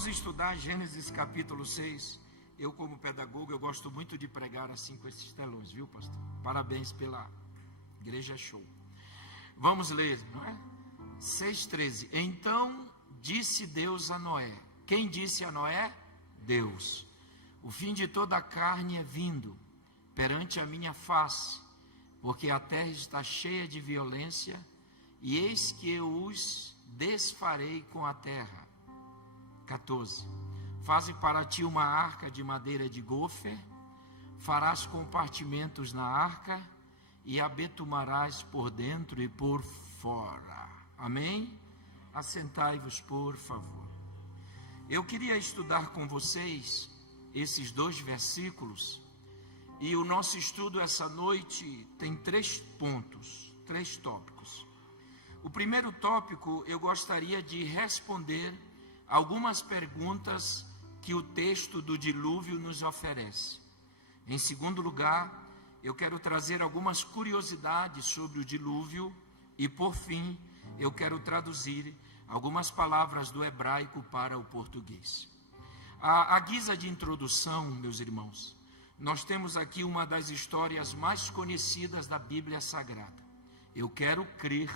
Vamos estudar Gênesis capítulo 6. Eu, como pedagogo, eu gosto muito de pregar assim com esses telões, viu, pastor? Parabéns pela igreja show. Vamos ler, não é? 6,13. Então disse Deus a Noé. Quem disse a Noé? Deus. O fim de toda a carne é vindo perante a minha face, porque a terra está cheia de violência, e eis que eu os desfarei com a terra. 14. Faze para ti uma arca de madeira de gofer, farás compartimentos na arca, e a betumarás por dentro e por fora. Amém? Assentai-vos, por favor. Eu queria estudar com vocês esses 2 versículos, e o nosso estudo essa noite tem 3 pontos, 3 tópicos. O primeiro tópico, eu gostaria de responder algumas perguntas que o texto do dilúvio nos oferece. Em segundo lugar, eu quero trazer algumas curiosidades sobre o dilúvio, e por fim, eu quero traduzir algumas palavras do hebraico para o português. À guisa de introdução, meus irmãos, nós temos aqui uma das histórias mais conhecidas da Bíblia Sagrada. Eu quero crer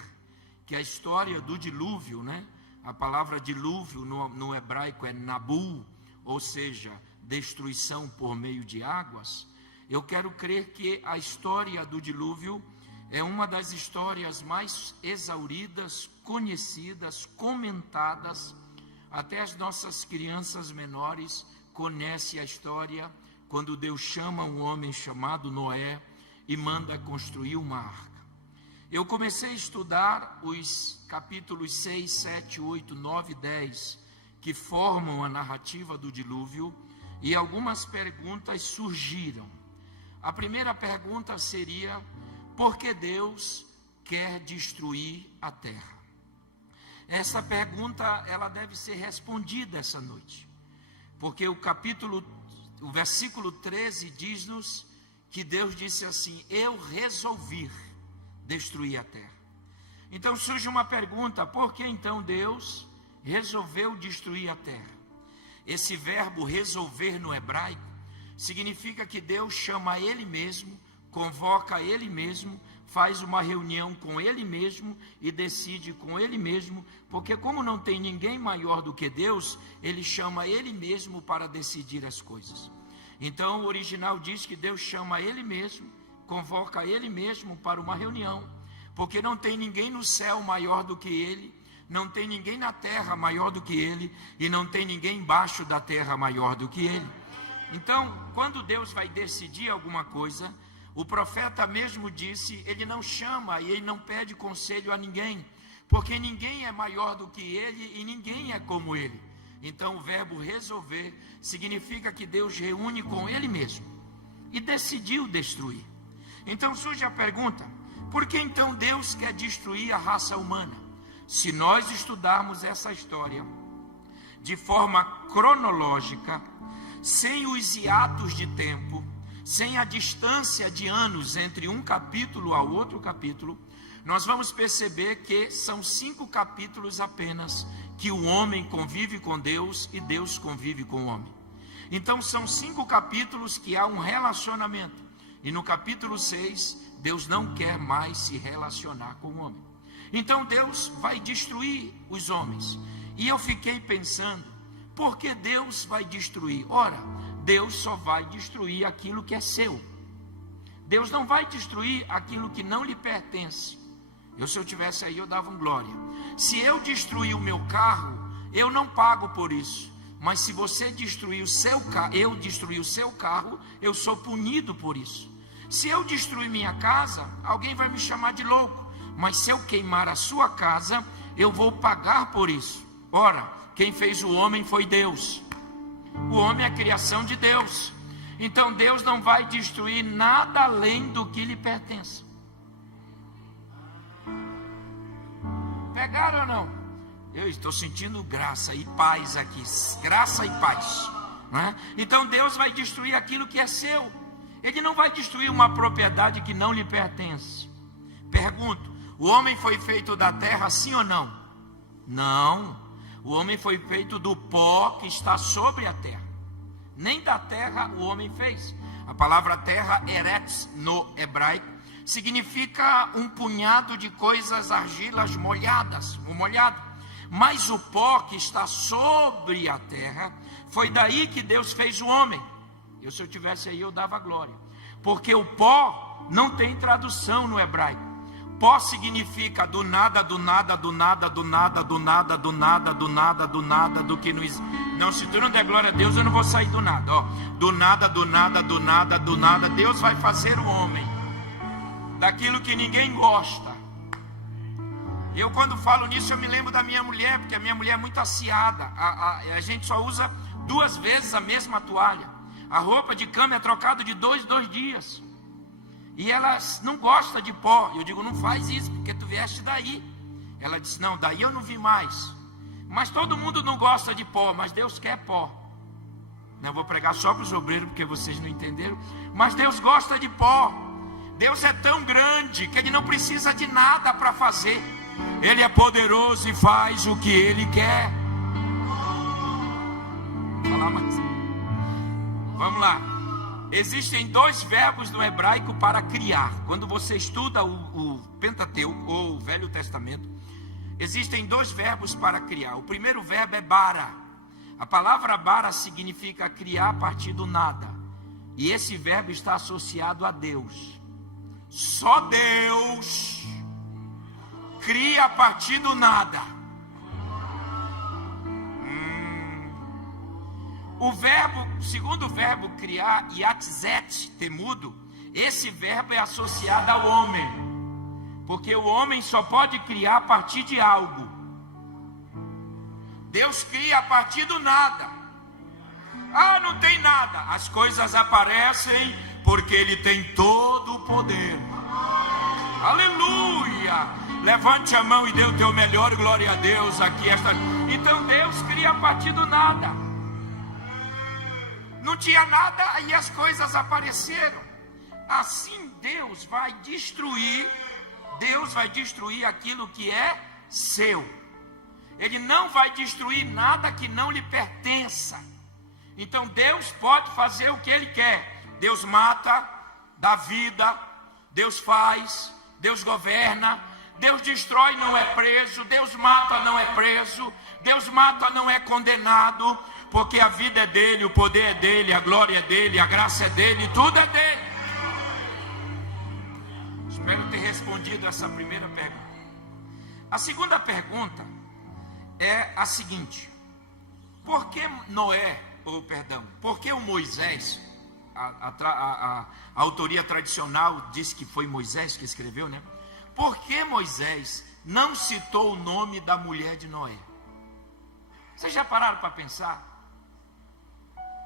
que a história do dilúvio, né? A palavra dilúvio no hebraico é nabu, ou seja, destruição por meio de águas. Eu quero crer que a história do dilúvio é uma das histórias mais exauridas, conhecidas, comentadas. Até as nossas crianças menores conhecem a história quando Deus chama um homem chamado Noé e manda construir uma arca. Eu comecei a estudar os capítulos 6, 7, 8, 9 e 10, que formam a narrativa do dilúvio, e algumas perguntas surgiram. A primeira pergunta seria: por que Deus quer destruir a terra? Essa pergunta, ela deve ser respondida essa noite, porque o versículo 13 diz-nos que Deus disse assim: eu resolvi destruir a terra. Então surge uma pergunta: por que então Deus resolveu destruir a terra? Esse verbo resolver no hebraico significa que Deus chama Ele mesmo, convoca Ele mesmo, faz uma reunião com Ele mesmo e decide com Ele mesmo, porque como não tem ninguém maior do que Deus, Ele chama Ele mesmo para decidir as coisas. Então o original diz que Deus chama Ele mesmo, convoca Ele mesmo para uma reunião, porque não tem ninguém no céu maior do que Ele, não tem ninguém na terra maior do que Ele, e não tem ninguém embaixo da terra maior do que Ele. Então, quando Deus vai decidir alguma coisa, o profeta mesmo disse, ele não chama e ele não pede conselho a ninguém, porque ninguém é maior do que Ele e ninguém é como Ele. Então o verbo resolver significa que Deus reúne com Ele mesmo e decidiu destruir. Então surge a pergunta: por que então Deus quer destruir a raça humana? Se nós estudarmos essa história de forma cronológica, sem os hiatos de tempo, sem a distância de anos entre um capítulo ao outro capítulo, nós vamos perceber que são 5 capítulos apenas que o homem convive com Deus e Deus convive com o homem. Então são 5 capítulos que há um relacionamento. E no capítulo 6, Deus não quer mais se relacionar com o homem. Então Deus vai destruir os homens. E eu fiquei pensando, por que Deus vai destruir? Ora, Deus só vai destruir aquilo que é seu. Deus não vai destruir aquilo que não lhe pertence. Se eu tivesse aí, eu dava um glória. Se eu destruir o meu carro, eu não pago por isso. Mas se você destruir o seu carro, eu destruir o seu carro, eu sou punido por isso. Se eu destruir minha casa, alguém vai me chamar de louco. Mas se eu queimar a sua casa, eu vou pagar por isso. Ora, quem fez o homem foi Deus. O homem é a criação de Deus. Então Deus não vai destruir nada além do que lhe pertence. Pegaram ou não? Eu estou sentindo graça e paz aqui. Graça e paz, não é? Então Deus vai destruir aquilo que é seu. Ele não vai destruir uma propriedade que não lhe pertence. Pergunto: o homem foi feito da terra, sim ou não? Não. O homem foi feito do pó que está sobre a terra. Nem da terra o homem fez. A palavra terra, eretz, no hebraico, significa um punhado de coisas, argilas molhadas, o molhado. Mas o pó que está sobre a terra, foi daí que Deus fez o homem. Se eu tivesse aí, eu dava glória. Porque o pó não tem tradução no hebraico. Pó significa do nada, do nada, do nada, do nada, do nada, do nada, do nada, do nada, do que não existe. Não, se tu não der glória a Deus, eu não vou sair do nada. Ó, do nada, do nada, do nada, do nada. Deus vai fazer o homem daquilo que ninguém gosta. Eu, quando falo nisso, eu me lembro da minha mulher, porque a minha mulher é muito aciada. A gente só usa 2 vezes a mesma toalha. A roupa de cama é trocada de 2 dias. E ela não gosta de pó. Eu digo, não faz isso, porque tu vieste daí. Ela disse, não, daí eu não vi mais. Mas todo mundo não gosta de pó, mas Deus quer pó. Não vou pregar só para os obreiros, porque vocês não entenderam. Mas Deus gosta de pó. Deus é tão grande que Ele não precisa de nada para fazer. Ele é poderoso e faz o que Ele quer. Vou falar mais. Vamos lá. Existem 2 verbos no hebraico para criar. Quando você estuda o Pentateuco ou o Velho Testamento, existem 2 verbos para criar. O primeiro verbo é bara. A palavra bara significa criar a partir do nada. E esse verbo está associado a Deus. Só Deus cria a partir do nada. O segundo verbo criar, yatzet, temudo, esse verbo é associado ao homem. Porque o homem só pode criar a partir de algo. Deus cria a partir do nada. Ah, não tem nada. As coisas aparecem porque Ele tem todo o poder. Aleluia! Levante a mão e dê o teu melhor, glória a Deus aqui. Então Deus cria a partir do nada. Não tinha nada e as coisas apareceram. Assim Deus vai destruir aquilo que é seu. Ele não vai destruir nada que não lhe pertença. Então Deus pode fazer o que Ele quer. Deus mata, dá vida, Deus faz, Deus governa, Deus destrói, não é preso, Deus mata, não é preso, Deus mata, não é condenado, porque a vida é dele, o poder é dele, a glória é dele, a graça é dele, tudo é dele. Espero ter respondido essa primeira pergunta. A segunda pergunta é a seguinte: por que por que o Moisés, a autoria tradicional diz que foi Moisés que escreveu, né? Por que Moisés não citou o nome da mulher de Noé? Vocês já pararam para pensar?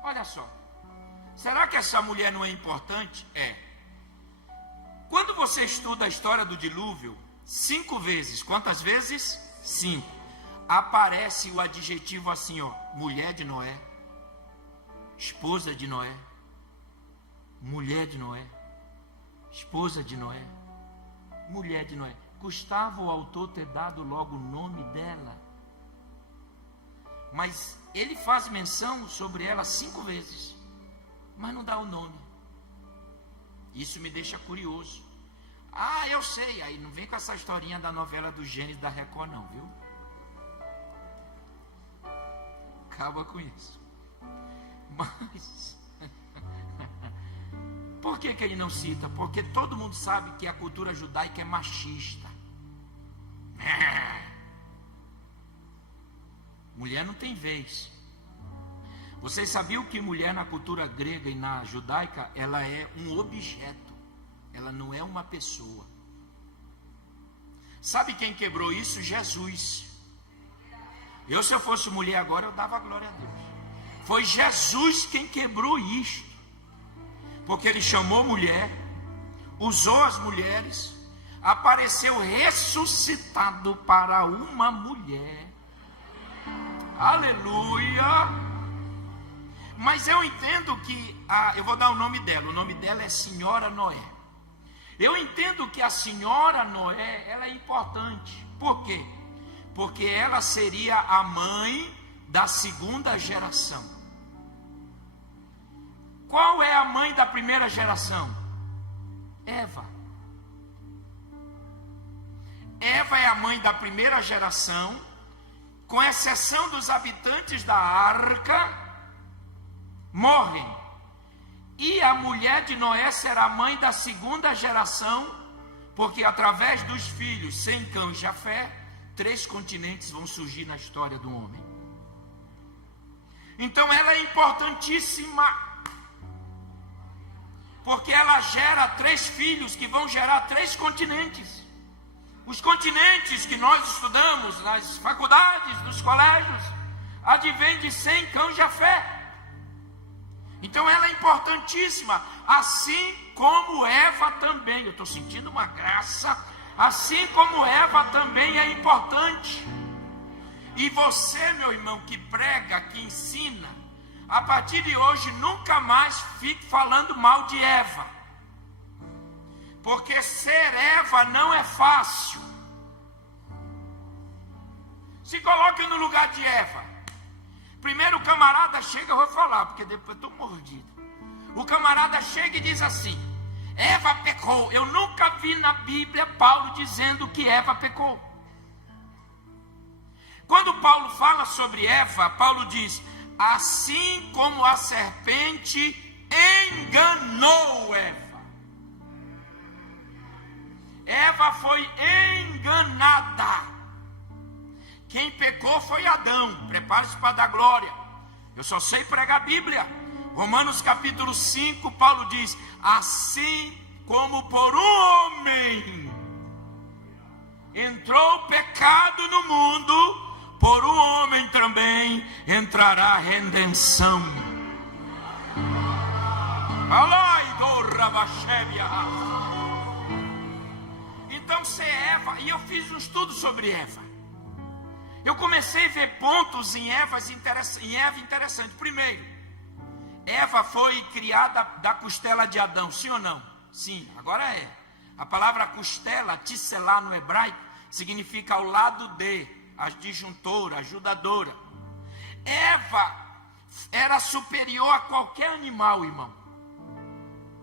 Olha só, será que essa mulher não é importante? É. Quando você estuda a história do dilúvio, 5 vezes, quantas vezes? 5. Aparece o adjetivo assim, ó, mulher de Noé, esposa de Noé, mulher de Noé, esposa de Noé, mulher de Noé. Custava o autor ter dado logo o nome dela. Mas ele faz menção sobre ela 5 vezes, mas não dá o nome. Isso me deixa curioso. Ah, eu sei. Aí não vem com essa historinha da novela do Gênesis da Record não, viu? Acaba com isso. Mas por que ele não cita? Porque todo mundo sabe que a cultura judaica é machista. Mulher não tem vez. Vocês sabiam que mulher na cultura grega e na judaica, ela é um objeto. Ela não é uma pessoa. Sabe quem quebrou isso? Jesus. Se eu fosse mulher agora, eu dava glória a Deus. Foi Jesus quem quebrou isto. Porque Ele chamou mulher, usou as mulheres, apareceu ressuscitado para uma mulher. Aleluia! Mas eu entendo que, eu vou dar o nome dela é Senhora Noé. Eu entendo que a Senhora Noé, ela é importante. Por quê? porque ela seria a mãe da segunda geração. Qual é a mãe da primeira geração? Eva. Eva é a mãe da primeira geração, com exceção dos habitantes da arca, morrem. E a mulher de Noé será a mãe da segunda geração, porque através dos filhos Sem, Cão e Jafé, 3 continentes vão surgir na história do homem. Então ela é importantíssima, porque ela gera 3 filhos que vão gerar 3 continentes. Os continentes que nós estudamos nas faculdades, nos colégios, advém de Sem, Cão e Jafé. Então ela é importantíssima, assim como Eva também. Eu estou sentindo uma graça. Assim como Eva também é importante. E você, meu irmão, que prega, que ensina, a partir de hoje nunca mais fique falando mal de Eva, porque ser Eva não é fácil. Se coloque no lugar de Eva. Primeiro o camarada chega, eu vou falar, porque depois eu estou mordido. O camarada chega e diz assim: Eva pecou. Eu nunca vi na Bíblia Paulo dizendo que Eva pecou. Quando Paulo fala sobre Eva, Paulo diz: assim como a serpente enganou Eva. Eva foi enganada. Quem pecou foi Adão. Prepare-se para dar glória. Eu só sei pregar a Bíblia. Romanos capítulo 5, Paulo diz: assim como por um homem entrou o pecado no mundo, por um homem também entrará a redenção. Então ser Eva, e eu fiz um estudo sobre Eva. Eu comecei a ver pontos em Eva interessante. Primeiro, Eva foi criada da costela de Adão, sim ou não? Sim, agora é. A palavra costela, tisselá no hebraico, significa ao lado de, a disjuntora, ajudadora. Eva era superior a qualquer animal, irmão.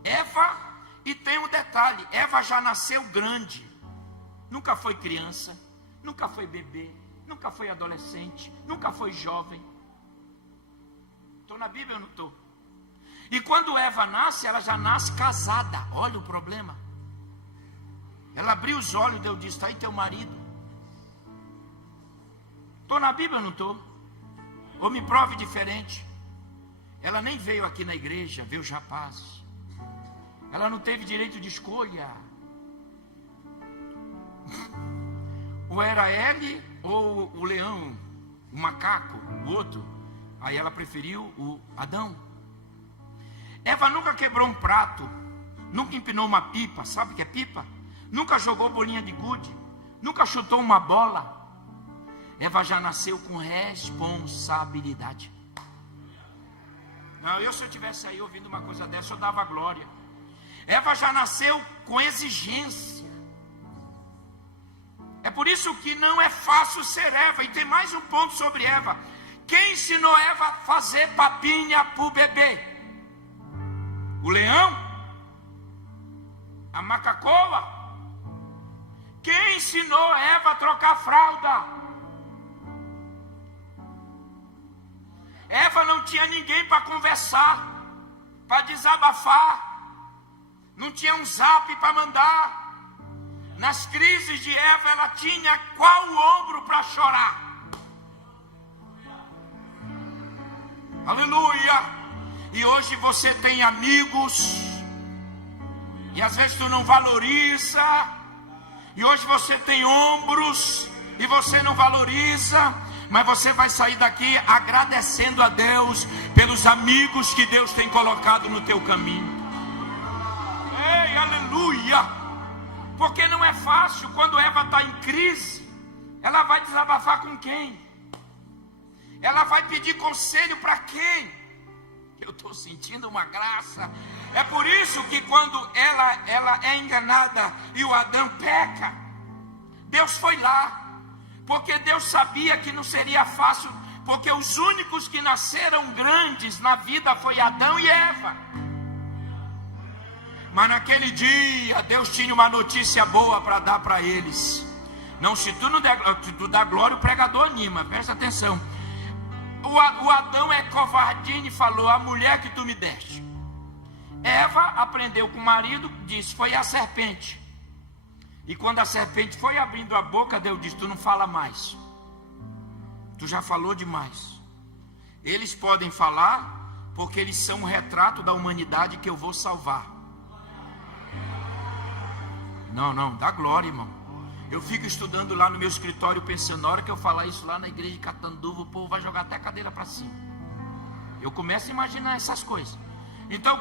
Eva, e tem um detalhe, Eva já nasceu grande. Nunca foi criança, nunca foi bebê, nunca foi adolescente, nunca foi jovem. Estou na Bíblia ou não estou? E quando Eva nasce, ela já nasce casada. Olha o problema. Ela abriu os olhos e Deus disse: está aí teu marido. Estou na Bíblia ou não estou? Ou me prove diferente. Ela nem veio aqui na igreja ver os rapazes. Ela não teve direito de escolha. Ou era ele ou o leão, o macaco, o outro. Aí ela preferiu o Adão. Eva nunca quebrou um prato, nunca empinou uma pipa. Sabe o que é pipa? Nunca jogou bolinha de gude, nunca chutou uma bola. Eva já nasceu com responsabilidade. Não, se eu estivesse aí ouvindo uma coisa dessa, eu dava glória. Eva já nasceu com exigência. É por isso que não é fácil ser Eva. E tem mais um ponto sobre Eva. Quem ensinou Eva a fazer papinha para o bebê? O leão? A macacoa? Quem ensinou Eva a trocar fralda? Eva não tinha ninguém para conversar, para desabafar. Não tinha um zap para mandar. Nas crises de Eva, ela tinha qual ombro para chorar? Aleluia! E hoje você tem amigos, e às vezes tu não valoriza. E hoje você tem ombros, e você não valoriza. Mas você vai sair daqui agradecendo a Deus pelos amigos que Deus tem colocado no teu caminho. Ei, aleluia! Porque não é fácil. Quando Eva está em crise, ela vai desabafar com quem? Ela vai pedir conselho para quem? Eu estou sentindo uma graça. É por isso que quando ela é enganada e o Adão peca, Deus foi lá. Porque Deus sabia que não seria fácil, porque os únicos que nasceram grandes na vida foi Adão e Eva. Mas naquele dia, Deus tinha uma notícia boa para dar para eles. Não, se tu não der, tu dá glória, o pregador anima, presta atenção. O Adão é covardinho e falou: a mulher que tu me deste. Eva aprendeu com o marido, disse: foi a serpente. E quando a serpente foi abrindo a boca, Deus disse: tu não fala mais, tu já falou demais. Eles podem falar porque eles são um retrato da humanidade que eu vou salvar. Não, dá glória, irmão. Eu fico estudando lá no meu escritório, pensando, na hora que eu falar isso lá na igreja de Catanduva, o povo vai jogar até a cadeira para cima. Eu começo a imaginar essas coisas. Então,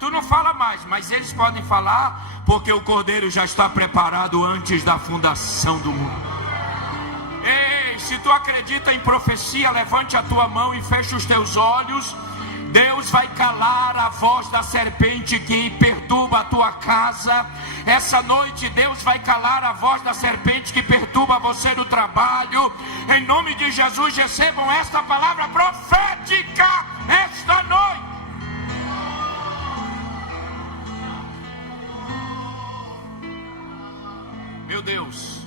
tu não fala mais, mas eles podem falar, porque o Cordeiro já está preparado antes da fundação do mundo. Ei, se tu acredita em profecia, levante a tua mão e feche os teus olhos. Deus vai calar a voz da serpente que perturba a tua casa. Essa noite Deus vai calar a voz da serpente que perturba você no trabalho. Em nome de Jesus, recebam esta palavra profética esta noite. Meu Deus.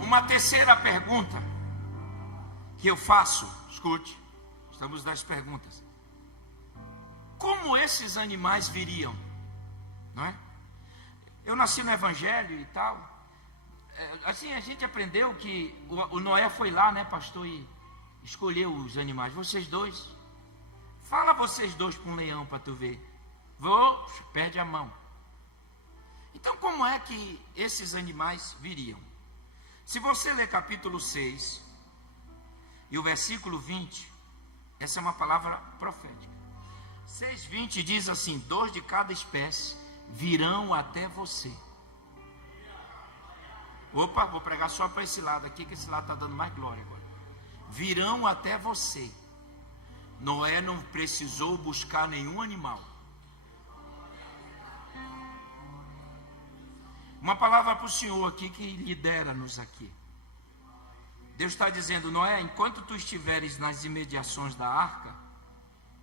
Uma terceira pergunta que eu faço, escute, estamos nas perguntas. Como esses animais viriam? Não é? Eu nasci no Evangelho e tal. Assim, a gente aprendeu que o Noé foi lá, né, pastor, e escolheu os animais. Vocês dois, fala vocês dois para um leão para tu ver. Vou, perde a mão. Então, como é que esses animais viriam? Se você ler capítulo 6 e o versículo 20, essa é uma palavra profética. 6:20 diz assim: 2 de cada espécie virão até você. Opa, vou pregar só para esse lado aqui, que esse lado está dando mais glória agora. Virão até você. Noé não precisou buscar nenhum animal. Uma palavra para o Senhor aqui que lidera-nos aqui. Deus está dizendo: Noé, enquanto tu estiveres nas imediações da arca,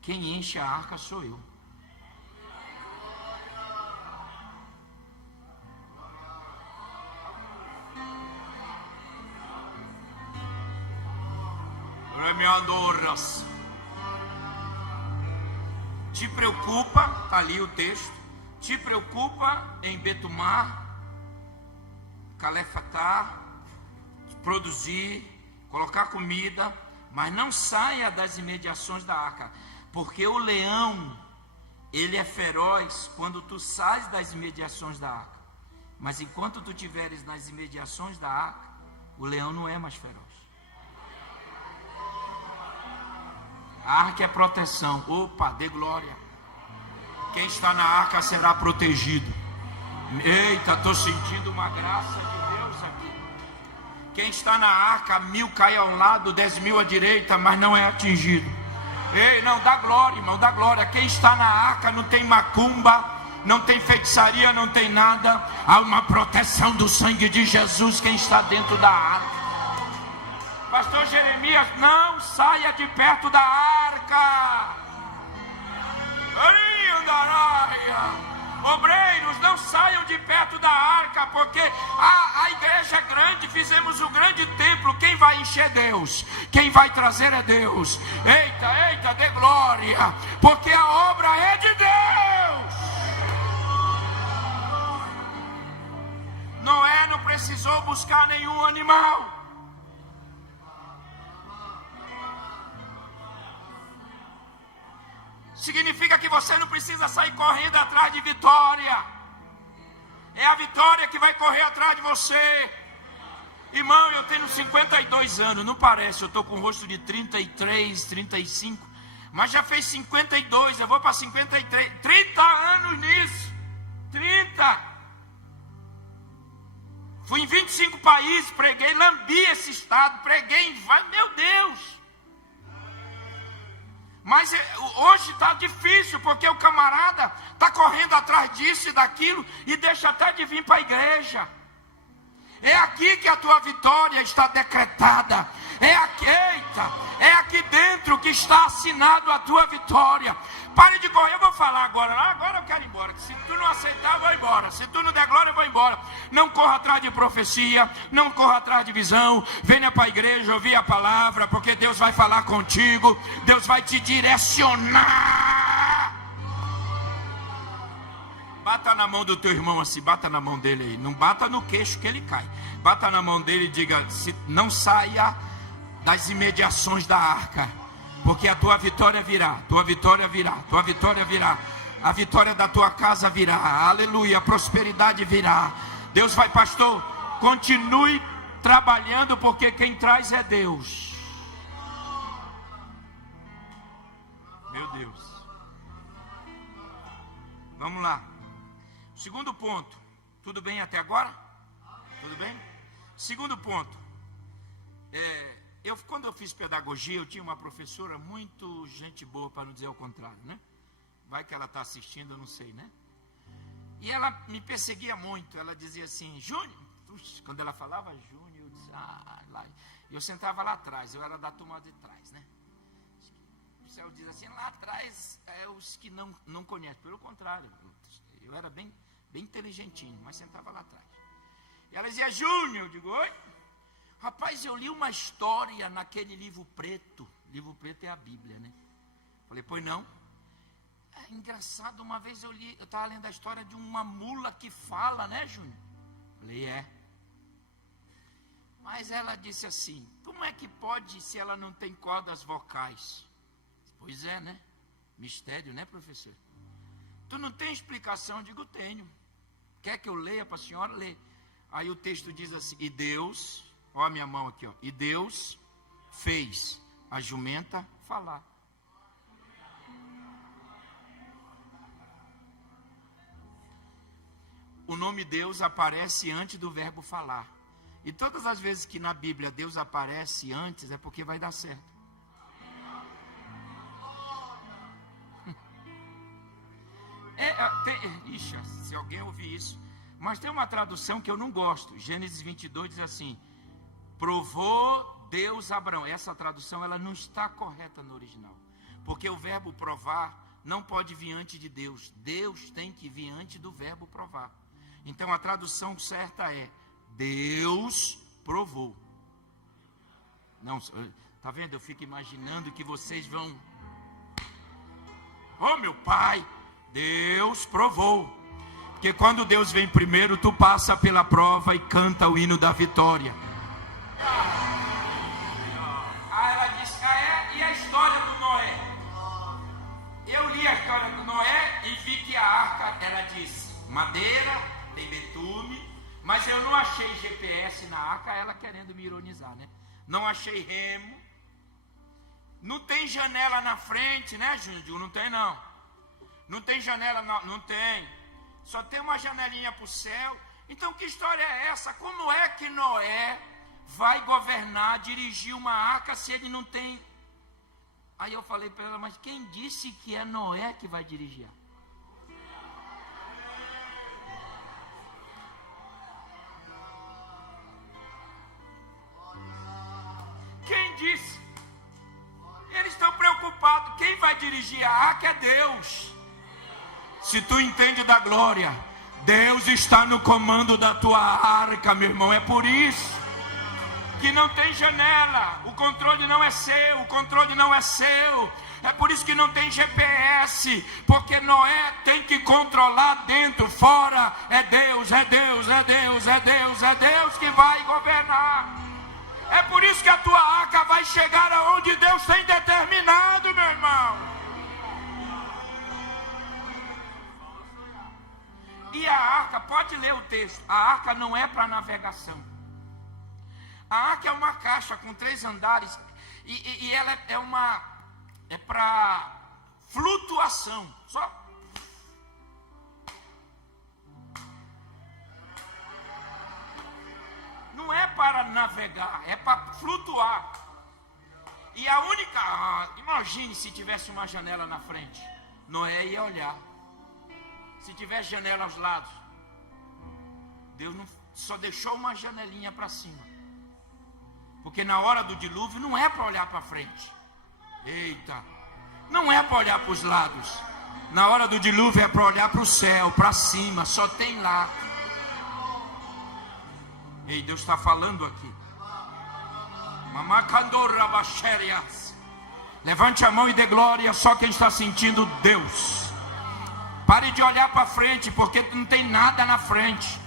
quem enche a arca sou eu. Te preocupa, está ali o texto, te preocupa em betumar, calefatar, produzir, colocar comida, mas não saia das imediações da arca, porque o leão, ele é feroz quando tu sais das imediações da arca, mas enquanto tu estiveres nas imediações da arca, o leão não é mais feroz. A arca é proteção. Opa, dê glória. Quem está na arca será protegido. Eita, estou sentindo uma graça de Deus aqui. Quem está na arca, 1000 cai ao lado, 10.000 à direita, mas não é atingido. Ei, não, dá glória, irmão, dá glória. Quem está na arca não tem macumba, não tem feitiçaria, não tem nada. Há uma proteção do sangue de Jesus. Quem está dentro da arca. Pastor Jeremias, não saia de perto da arca. Obreiros, não saiam de perto da arca, porque a igreja é grande, fizemos um grande templo. Quem vai encher? Deus. Quem vai trazer é Deus. Eita, dê glória, porque a obra é de Deus. Noé não precisou buscar nenhum animal. Significa que você não precisa sair correndo atrás de vitória. É a vitória que vai correr atrás de você. Irmão, eu tenho 52 anos, não parece, eu estou com o rosto de 33, 35, mas já fez 52, eu vou para 53, 30 anos nisso, 30. Fui em 25 países, preguei, lambi esse estado, preguei, meu Deus. Mas hoje está difícil, porque o camarada está correndo atrás disso e daquilo, e deixa até de vir para a igreja. É aqui que a tua vitória está decretada. É aqui, eita, é aqui dentro que está assinado a tua vitória. Pare de correr, eu vou falar agora. Agora eu quero ir embora. Se tu não aceitar, eu vou embora. Se tu não der glória, eu vou embora. Não corra atrás de profecia, não corra atrás de visão. Venha para a igreja ouvir a palavra, porque Deus vai falar contigo. Deus vai te direcionar. Bata na mão do teu irmão assim, bata na mão dele aí. Não bata no queixo que ele cai. Bata na mão dele e diga: não saia das imediações da arca, porque a tua vitória virá, tua vitória virá, tua vitória virá. A vitória da tua casa virá, aleluia, a prosperidade virá. Deus vai, pastor, continue trabalhando, porque quem traz é Deus. Meu Deus. Vamos lá. Segundo ponto. Tudo bem até agora? Tudo bem? Segundo ponto. Quando eu fiz pedagogia, eu tinha uma professora muito gente boa, para não dizer o contrário, né? Vai que ela está assistindo, eu não sei, né? E ela me perseguia muito. Ela dizia assim: Júnior. Quando ela falava Júnior, eu disse, lá. Eu sentava lá atrás, eu era da turma de trás, né? O céu diz assim, lá atrás é os que não conhecem. Pelo contrário, eu era bem inteligentinho, mas sentava lá atrás. E ela dizia: Júnior. Eu digo: oi? Rapaz, eu li uma história naquele livro preto. Livro preto é a Bíblia, né? Falei: pois não? É engraçado, uma vez eu estava lendo a história de uma mula que fala, né, Júnior? Falei: é. Mas ela disse assim: como é que pode se ela não tem cordas vocais? Pois é, né? Mistério, né, professor? Tu não tem explicação? Eu digo: tenho. Quer que eu leia para a senhora? Lê. Aí o texto diz assim: e Deus, ó a minha mão aqui, ó. E Deus fez a jumenta falar. O nome Deus aparece antes do verbo falar. E todas as vezes que na Bíblia Deus aparece antes, é porque vai dar certo. Ixi, se alguém ouvir isso. Mas tem uma tradução que eu não gosto. Gênesis 22 diz assim: provou Deus a Abraão. Essa tradução ela não está correta no original. Porque o verbo provar não pode vir antes de Deus. Deus tem que vir antes do verbo provar. Então a tradução certa é: Deus provou. Não, tá vendo? Eu fico imaginando que vocês vão... Oh, meu pai, Deus provou. Porque quando Deus vem primeiro, tu passa pela prova e canta o hino da vitória. Aí ela diz: e a história do Noé? Eu li a história do Noé e vi que a arca, ela diz, madeira, tem betume, mas eu não achei GPS na arca, ela querendo me ironizar, né? Não achei remo. Não tem janela na frente, né, Júnior? Não tem, não. Não tem janela, não tem. Só tem uma janelinha para o céu. Então que história é essa? Como é que Noé vai governar, dirigir uma arca se ele não tem? Aí eu falei para ela: mas quem disse que é Noé que vai dirigir? Quem disse? Eles estão preocupados. Quem vai dirigir a arca é Deus. Se tu entende da glória, Deus está no comando da tua arca, meu irmão. É por isso que não tem janela. O controle não é seu, o controle não é seu. É por isso que não tem GPS, porque Noé tem que controlar dentro, fora. É Deus, é Deus, é Deus, é Deus, é Deus que vai governar. É por isso que a tua arca vai chegar aonde Deus tem determinado, meu irmão. E a arca, pode ler o texto, a arca não é para navegação. A arca é uma caixa com 3 andares e ela é para flutuação. Só. Não é para navegar, é para flutuar. E a única... imagine se tivesse uma janela na frente. Noé ia olhar. Se tivesse janela aos lados, Deus só deixou uma janelinha para cima. Porque na hora do dilúvio não é para olhar para frente. Eita, não é para olhar para os lados. Na hora do dilúvio é para olhar para o céu, para cima, só tem lá. Ei, Deus está falando aqui. Levante a mão e dê glória só quem está sentindo Deus. Pare de olhar para frente, porque não tem nada na frente.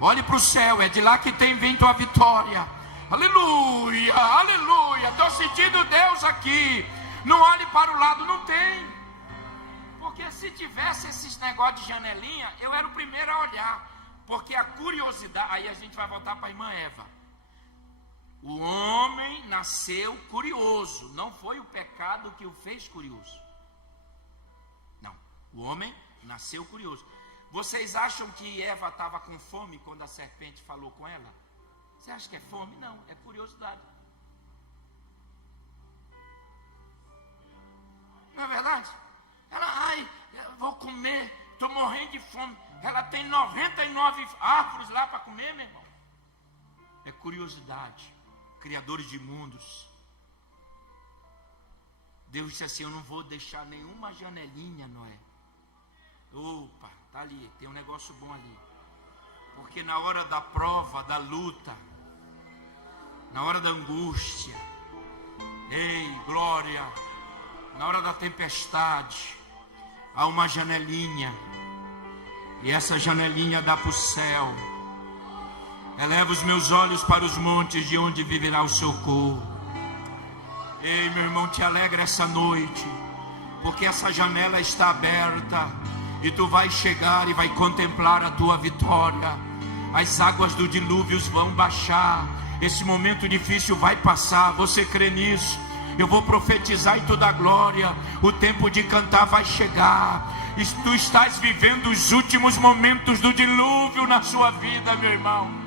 Olhe para o céu, é de lá que vem tua vitória. Aleluia, aleluia. Estou sentindo Deus aqui. Não olhe para o lado, não tem. Porque se tivesse esses negócios de janelinha, eu era o primeiro a olhar. Porque a curiosidade, aí a gente vai voltar para a irmã Eva. O homem nasceu curioso, não foi o pecado que o fez curioso. Não, o homem nasceu curioso. Vocês acham que Eva estava com fome quando a serpente falou com ela? Você acha que é fome? Não, é curiosidade. Não é verdade? Ela, eu vou comer, estou morrendo de fome. Ela tem 99 árvores lá para comer, meu irmão. É curiosidade. Criadores de mundos. Deus disse assim: eu não vou deixar nenhuma janelinha, Noé. Opa, tá ali, tem um negócio bom ali. Porque na hora da prova, da luta, na hora da angústia, ei, glória, na hora da tempestade, há uma janelinha. E essa janelinha dá para o céu. Eleva os meus olhos para os montes, de onde viverá o socorro. Ei, meu irmão, te alegra essa noite, porque essa janela está aberta, e tu vais chegar e vai contemplar a tua vitória. As águas do dilúvio vão baixar, esse momento difícil vai passar. Você crê nisso? Eu vou profetizar e tu dá glória. O tempo de cantar vai chegar. Tu estás vivendo os últimos momentos do dilúvio na sua vida, meu irmão.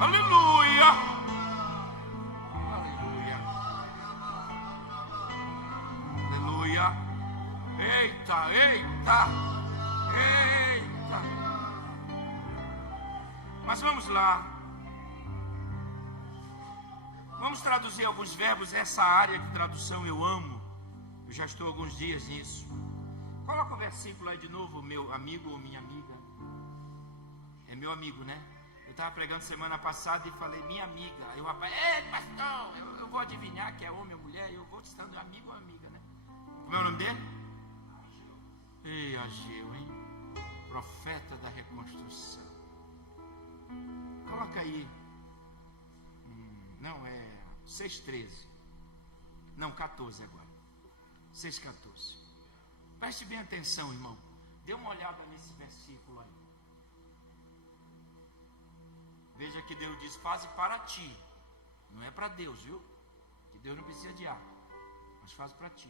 Aleluia, aleluia, aleluia. Eita, eita, eita. Mas vamos lá. Vamos traduzir alguns verbos. Essa área de tradução eu amo. Eu já estou há alguns dias nisso. Coloca o versículo aí de novo, meu amigo ou minha amiga. É meu amigo, né? Eu estava pregando semana passada e falei, minha amiga. Aí o rapaz, pastor, eu vou adivinhar que é homem ou mulher. Eu vou estando amigo ou amiga, né? Como é o nome dele? Ei, Ageu, hein? Profeta da reconstrução. Coloca aí. Não, é 6:13. Não, 14 agora. 6:14. Preste bem atenção, irmão. Dê uma olhada nesse versículo aí. Veja que Deus diz, faze para ti. Não é para Deus, viu? Que Deus não precisa de água, mas faz para ti.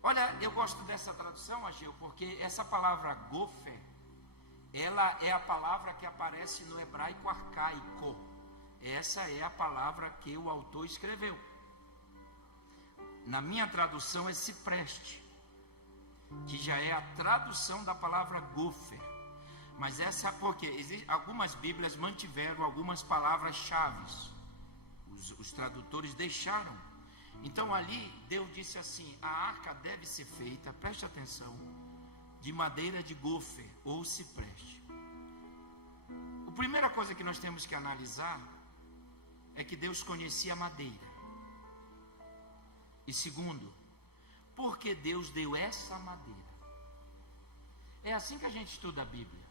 Olha, eu gosto dessa tradução, Ageu, porque essa palavra gofer, ela é a palavra que aparece no hebraico arcaico. Essa é a palavra que o autor escreveu. Na minha tradução é cipreste, que já é a tradução da palavra gofer. Mas essa porque algumas Bíblias mantiveram algumas palavras-chave. Os tradutores deixaram. Então ali Deus disse assim: a arca deve ser feita, preste atenção, de madeira de gofer ou cipreste. A primeira coisa que nós temos que analisar é que Deus conhecia a madeira. E segundo, por que Deus deu essa madeira? É assim que a gente estuda a Bíblia.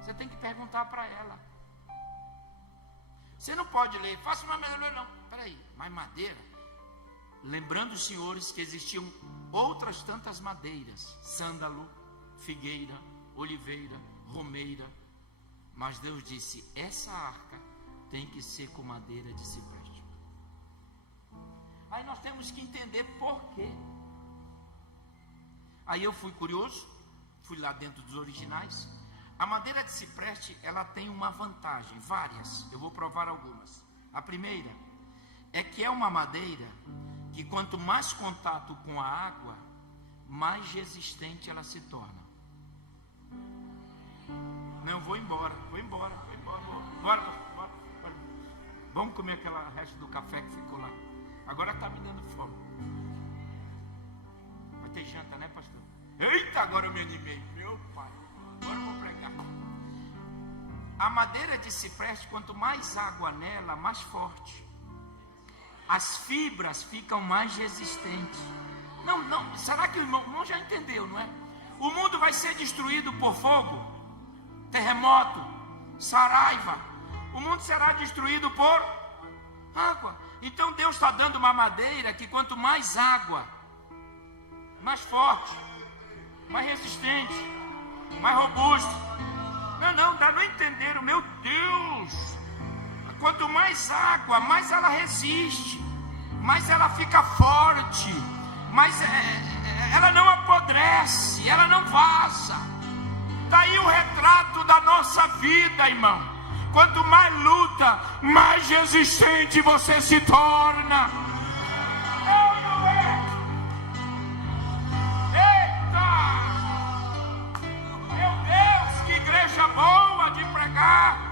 Você tem que perguntar para ela. Você não pode ler, faça uma madeira, não. Peraí, mas madeira? Lembrando, senhores, que existiam outras tantas madeiras: sândalo, figueira, oliveira, romeira. Mas Deus disse: essa arca tem que ser com madeira de cipreste. Aí nós temos que entender por quê. Aí eu fui curioso, fui lá dentro dos originais. A madeira de cipreste, ela tem uma vantagem, várias, eu vou provar algumas. A primeira é que é uma madeira que quanto mais contato com a água, mais resistente ela se torna. Não, vou embora. Bora. Vamos comer aquela resto do café que ficou lá. Agora está me dando fome. Vai ter janta, né, pastor? Eita, agora eu me animei. Meu pai. Agora eu vou pregar. A madeira de cipreste, quanto mais água nela, mais forte. As fibras ficam mais resistentes. Não, será que o irmão já entendeu, não é? O mundo vai ser destruído por fogo, terremoto, saraiva. O mundo será destruído por água. Então Deus está dando uma madeira que quanto mais água, mais forte, mais resistente, mais robusto. Não entenderam, meu Deus. Quanto mais água, mais ela resiste, mais ela fica forte, mais ela não apodrece, ela não vaza. Está aí o retrato da nossa vida, irmão. Quanto mais luta, mais resistente você se torna. Eita! Meu Deus, que igreja boa de pregar.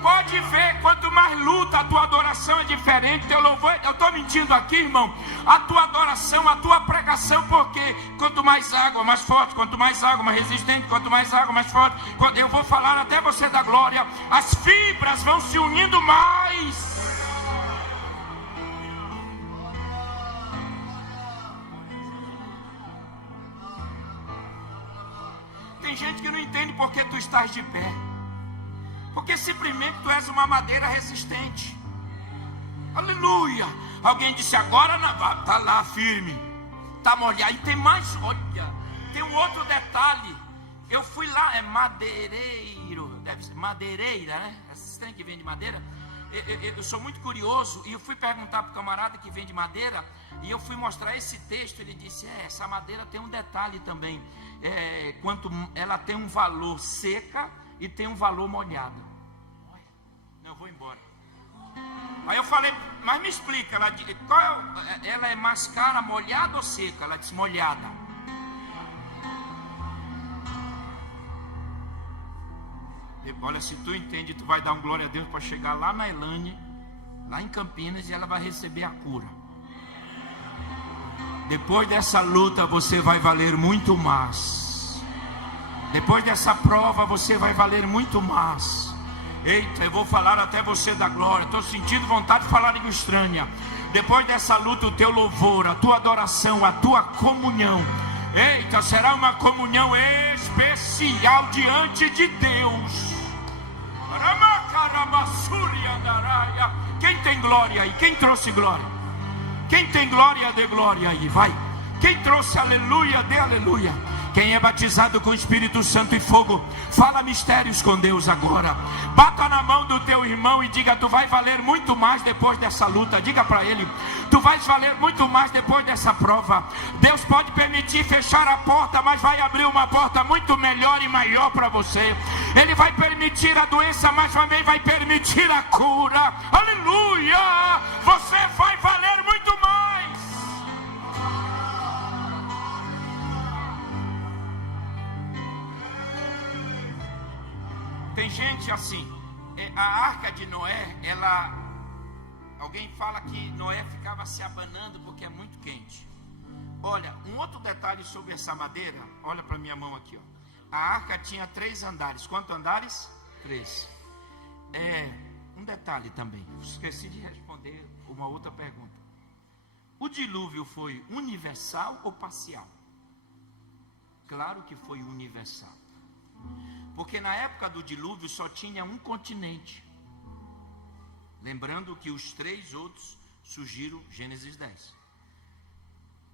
Pode ver, quanto mais luta, a tua adoração é diferente. Teu louvor, eu estou mentindo aqui, irmão. A tua adoração, a tua pregação, porque quanto mais água, mais forte. Quanto mais água, mais resistente. Quanto mais água, mais forte. Quando eu vou falar até você da glória, as fibras vão se unindo mais. Tem gente que não entende porque tu estás de pé. Porque simplesmente tu és uma madeira resistente. Aleluia. Alguém disse agora, está lá firme, está molhado. E tem mais, olha, tem um outro detalhe. Eu fui lá, é madeireiro, deve ser madeireira, né? Esses trem que vem de madeira. Eu sou muito curioso e eu fui perguntar para o camarada que vem de madeira. E eu fui mostrar esse texto. Ele disse, essa madeira tem um detalhe também. Quanto ela tem um valor seca e tem um valor molhado. Não, eu vou embora. Aí eu falei, mas me explica, ela é mais cara, molhada ou seca? Ela disse, molhada. Olha, se tu entende, tu vai dar um glória a Deus para chegar lá na Elane, lá em Campinas, e ela vai receber a cura. Depois dessa luta você vai valer muito mais. Depois dessa prova você vai valer muito mais. Eita, eu vou falar até você da glória. Estou sentindo vontade de falar língua estranha. Depois dessa luta, o teu louvor, a tua adoração, a tua comunhão, eita, será uma comunhão especial diante de Deus. Quem tem glória aí? Quem trouxe glória? Quem tem glória, dê glória aí, vai. Quem trouxe aleluia, dê aleluia. Quem é batizado com o Espírito Santo e fogo, fala mistérios com Deus agora. Bata na mão do teu irmão e diga, tu vai valer muito mais depois dessa luta. Diga para ele, tu vais valer muito mais depois dessa prova. Deus pode permitir fechar a porta, mas vai abrir uma porta muito melhor e maior para você. Ele vai permitir a doença, mas também vai permitir a cura. Aleluia! Você vai valer muito mais. Tem gente assim, a arca de Noé, alguém fala que Noé ficava se abanando porque é muito quente. Olha, um outro detalhe sobre essa madeira, olha para minha mão aqui, ó. A arca tinha 3 andares, quantos andares? 3. Um detalhe também, esqueci de responder uma outra pergunta. O dilúvio foi universal ou parcial? Claro que foi universal. Porque na época do dilúvio só tinha um continente. Lembrando que os 3 outros surgiram, Gênesis 10.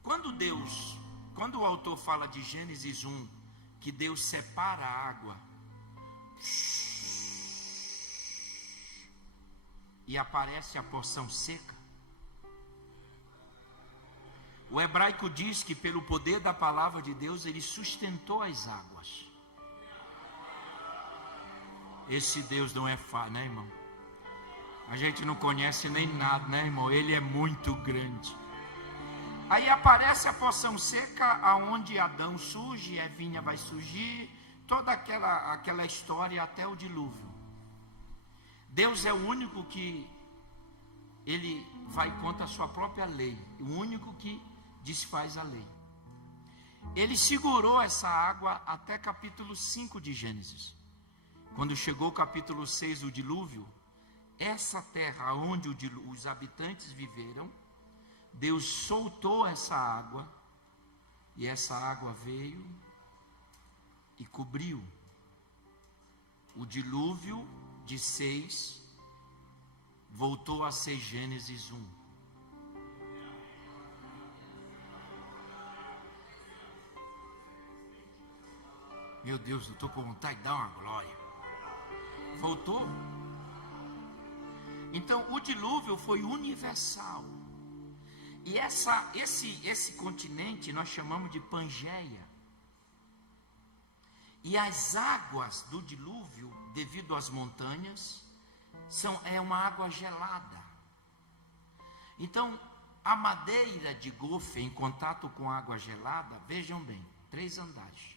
Quando o autor fala de Gênesis 1, que Deus separa a água, e aparece a porção seca, o hebraico diz que pelo poder da palavra de Deus, ele sustentou as águas. Esse Deus não é fácil, né, irmão? A gente não conhece nem nada, né, irmão? Ele é muito grande. Aí aparece a porção seca, aonde Adão surge, Evinha vai surgir, toda aquela história até o dilúvio. Deus é o único que ele vai contra a sua própria lei, o único que desfaz a lei. Ele segurou essa água até capítulo 5 de Gênesis. Quando chegou o capítulo 6 do dilúvio, essa terra onde os habitantes viveram, Deus soltou essa água, e essa água veio e cobriu. O dilúvio de 6 voltou a ser Gênesis 1. Meu Deus, eu estou com vontade de dar uma glória. Voltou. Então o dilúvio foi universal. E esse continente nós chamamos de Pangeia. E as águas do dilúvio, devido às montanhas, é uma água gelada. Então a madeira de gofe em contato com água gelada, vejam bem, 3 andares.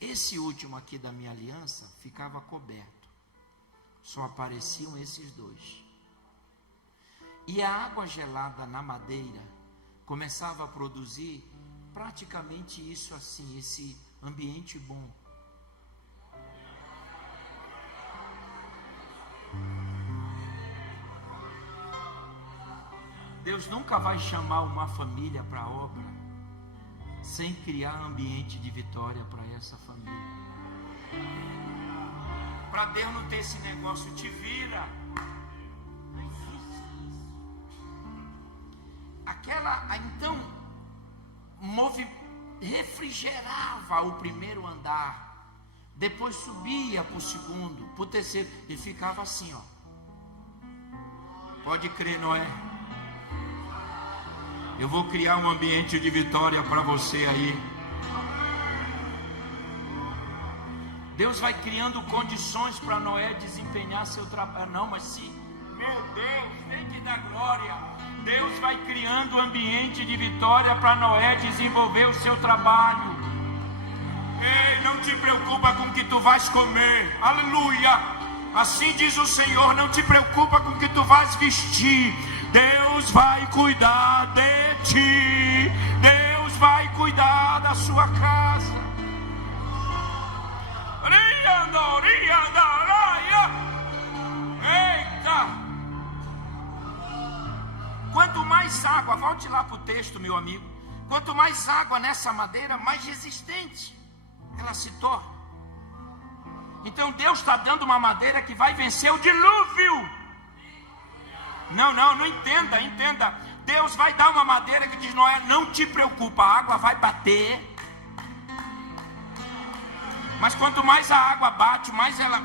Esse último aqui da minha aliança ficava coberto. Só apareciam esses 2. E a água gelada na madeira começava a produzir praticamente isso assim, esse ambiente bom. Deus nunca vai chamar uma família para a obra sem criar ambiente de vitória para essa família. Para Deus não ter esse negócio, te vira. Não existe isso. Então, refrigerava o primeiro andar, depois subia para o segundo, para o terceiro, e ficava assim, ó. Pode crer, Noé. Eu vou criar um ambiente de vitória para você aí. Deus vai criando condições para Noé desempenhar seu trabalho. Não, mas se, meu Deus, tem que dar glória. Deus vai criando um ambiente de vitória para Noé desenvolver o seu trabalho. Ei, não te preocupa com o que tu vais comer. Aleluia. Assim diz o Senhor, não te preocupa com o que tu vais vestir. Deus vai cuidar de ti. Deus vai cuidar da sua casa. Eita! Quanto mais água, volte lá para o texto, meu amigo. Quanto mais água nessa madeira, mais resistente ela se torna. Então Deus está dando uma madeira que vai vencer o dilúvio. Não entenda. Deus vai dar uma madeira que diz, Noé, não te preocupa, a água vai bater. Mas quanto mais a água bate, mais ela...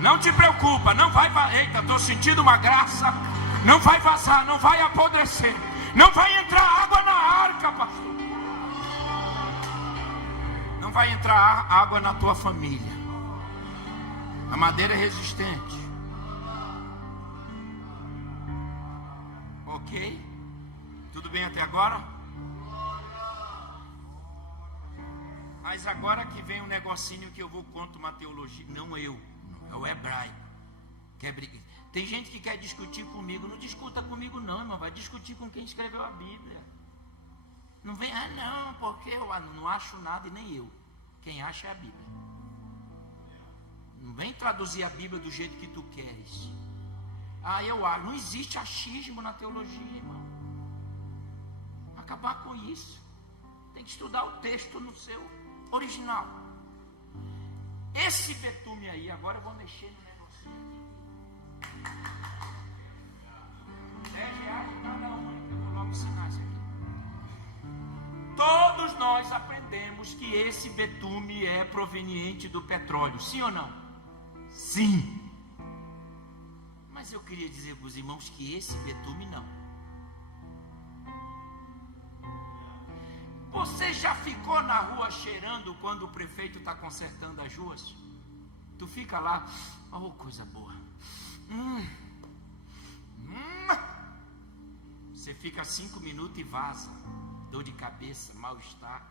Não te preocupa, não vai... Eita, estou sentindo uma graça. Não vai vazar, não vai apodrecer. Não vai entrar água na arca, pastor. Não vai entrar água na tua família. A madeira é resistente. Ok? Tudo bem até agora? Mas agora que vem um negocinho que eu vou contar uma teologia. Não eu, é o hebraico. Tem gente que quer discutir comigo. Não discuta comigo não, irmão. Vai discutir com quem escreveu a Bíblia. Não vem, não, porque eu não acho nada e nem eu. Quem acha é a Bíblia. Não vem traduzir a Bíblia do jeito que tu queres. Eu acho. Não existe achismo na teologia, irmão. Acabar com isso. Tem que estudar o texto no seu original. Esse betume aí, agora eu vou mexer no negocinho aqui. R$10 cada um. Eu coloco sinais aqui. Todos nós aprendemos que esse betume é proveniente do petróleo. Sim ou não? Sim. Mas eu queria dizer para os irmãos que esse betume não. Você já ficou na rua cheirando quando o prefeito está consertando as ruas? Tu fica lá, oh, coisa boa. Você fica 5 minutos e vaza. dor de cabeça, mal-estar,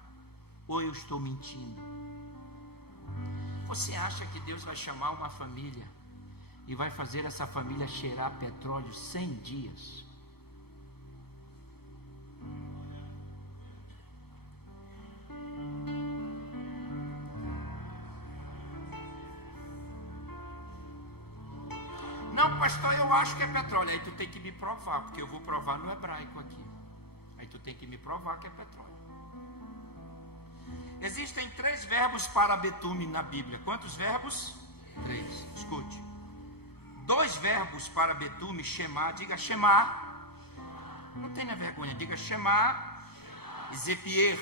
ou eu estou mentindo? Você acha que Deus vai chamar uma família e vai fazer essa família cheirar petróleo 100 dias? Não, pastor, eu acho que é petróleo. Aí tu tem que me provar, porque eu vou provar no hebraico aqui. Aí tu tem que me provar que é petróleo. Existem 3 verbos para betume na Bíblia. Quantos verbos? 3. Escute. 2 verbos para betume, shemá. Diga shemá. Não tenha vergonha, diga shemá. E zepier.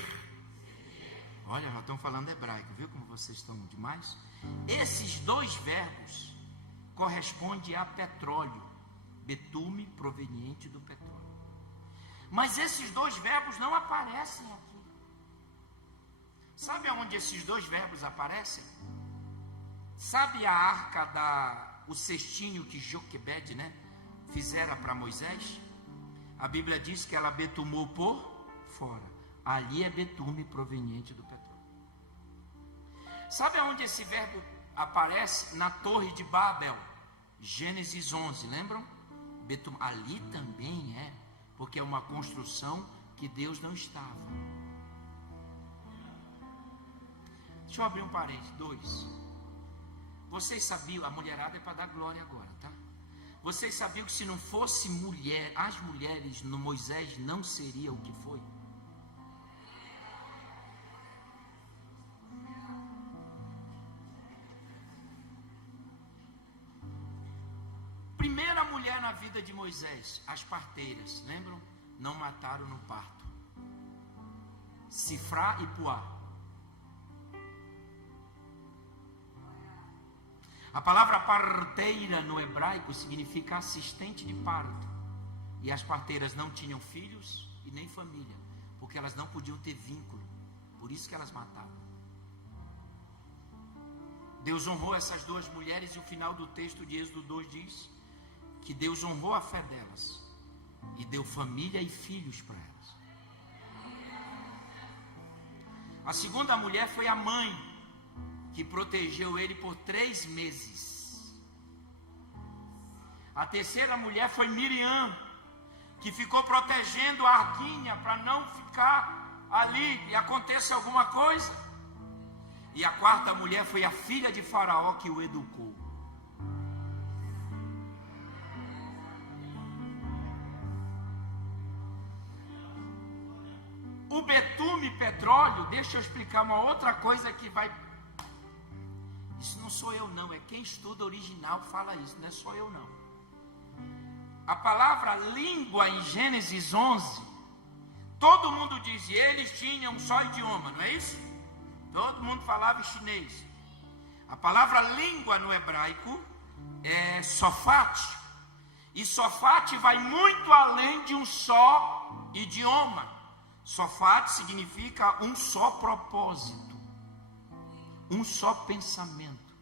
Olha, já estão falando hebraico. Viu como vocês estão demais? Esses 2 verbos correspondem a petróleo. Betume proveniente do petróleo. Mas esses 2 verbos não aparecem aqui. Sabe aonde esses 2 verbos aparecem? Sabe a arca o cestinho que Joquebede, fizera para Moisés? A Bíblia diz que ela betumou por fora. Ali é betume proveniente do petróleo. Sabe aonde esse verbo aparece? Na torre de Babel. Gênesis 11, lembram? Ali também é, porque é uma construção que Deus não estava. Deixa eu abrir um parênteses, 2. Vocês sabiam, a mulherada é para dar glória agora, tá? Vocês sabiam que se não fosse mulher, as mulheres no Moisés não seria o que foi? Primeira mulher na vida de Moisés, as parteiras, lembram? Não mataram no parto. Sifrá e Puá. A palavra parteira no hebraico significa assistente de parto. E as parteiras não tinham filhos e nem família, porque elas não podiam ter vínculo. Por isso que elas matavam. Deus honrou essas 2 mulheres e o final do texto de Êxodo 2 diz que Deus honrou a fé delas e deu família e filhos para elas. A segunda mulher foi a mãe, que protegeu ele por 3 meses. A terceira mulher foi Miriam, que ficou protegendo a arquinha para não ficar ali e aconteça alguma coisa. E a quarta mulher foi a filha de Faraó, que o educou. O betume, petróleo, deixa eu explicar uma outra coisa que vai... Isso não sou eu não, é quem estuda original fala isso, não é só eu não. A palavra língua em Gênesis 11, todo mundo diz, eles tinham um só idioma, não é isso? Todo mundo falava em chinês. A palavra língua no hebraico é sofate. E sofate vai muito além de um só idioma. Sofate significa um só propósito, um só pensamento.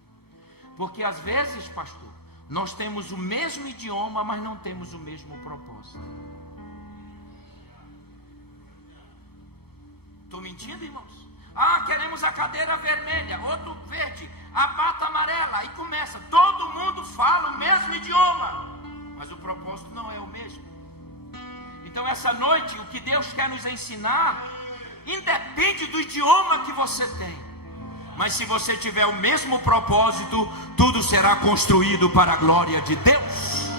Porque às vezes, pastor, nós temos o mesmo idioma, mas não temos o mesmo propósito. Estou mentindo, irmãos? Queremos a cadeira vermelha, outro verde, a bata amarela. Aí começa, todo mundo fala o mesmo idioma, mas o propósito não é o mesmo. Então essa noite, o que Deus quer nos ensinar, independe do idioma que você tem. Mas se você tiver o mesmo propósito, tudo será construído para a glória de Deus.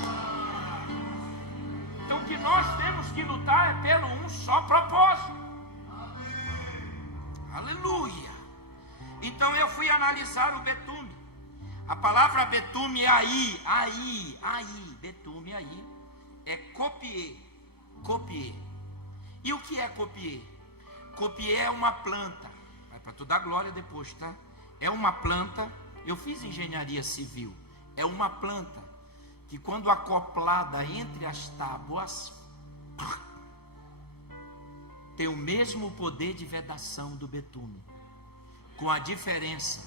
Então o que nós temos que lutar é pelo um só propósito. Aleluia. Então eu fui analisar o betume. A palavra betume é aí, betume aí, é copier. E o que é copier? Copier é uma planta. Vai para tu dar glória depois, tá? É uma planta, eu fiz engenharia civil. É uma planta que quando acoplada entre as tábuas, tem o mesmo poder de vedação do betume. Com a diferença,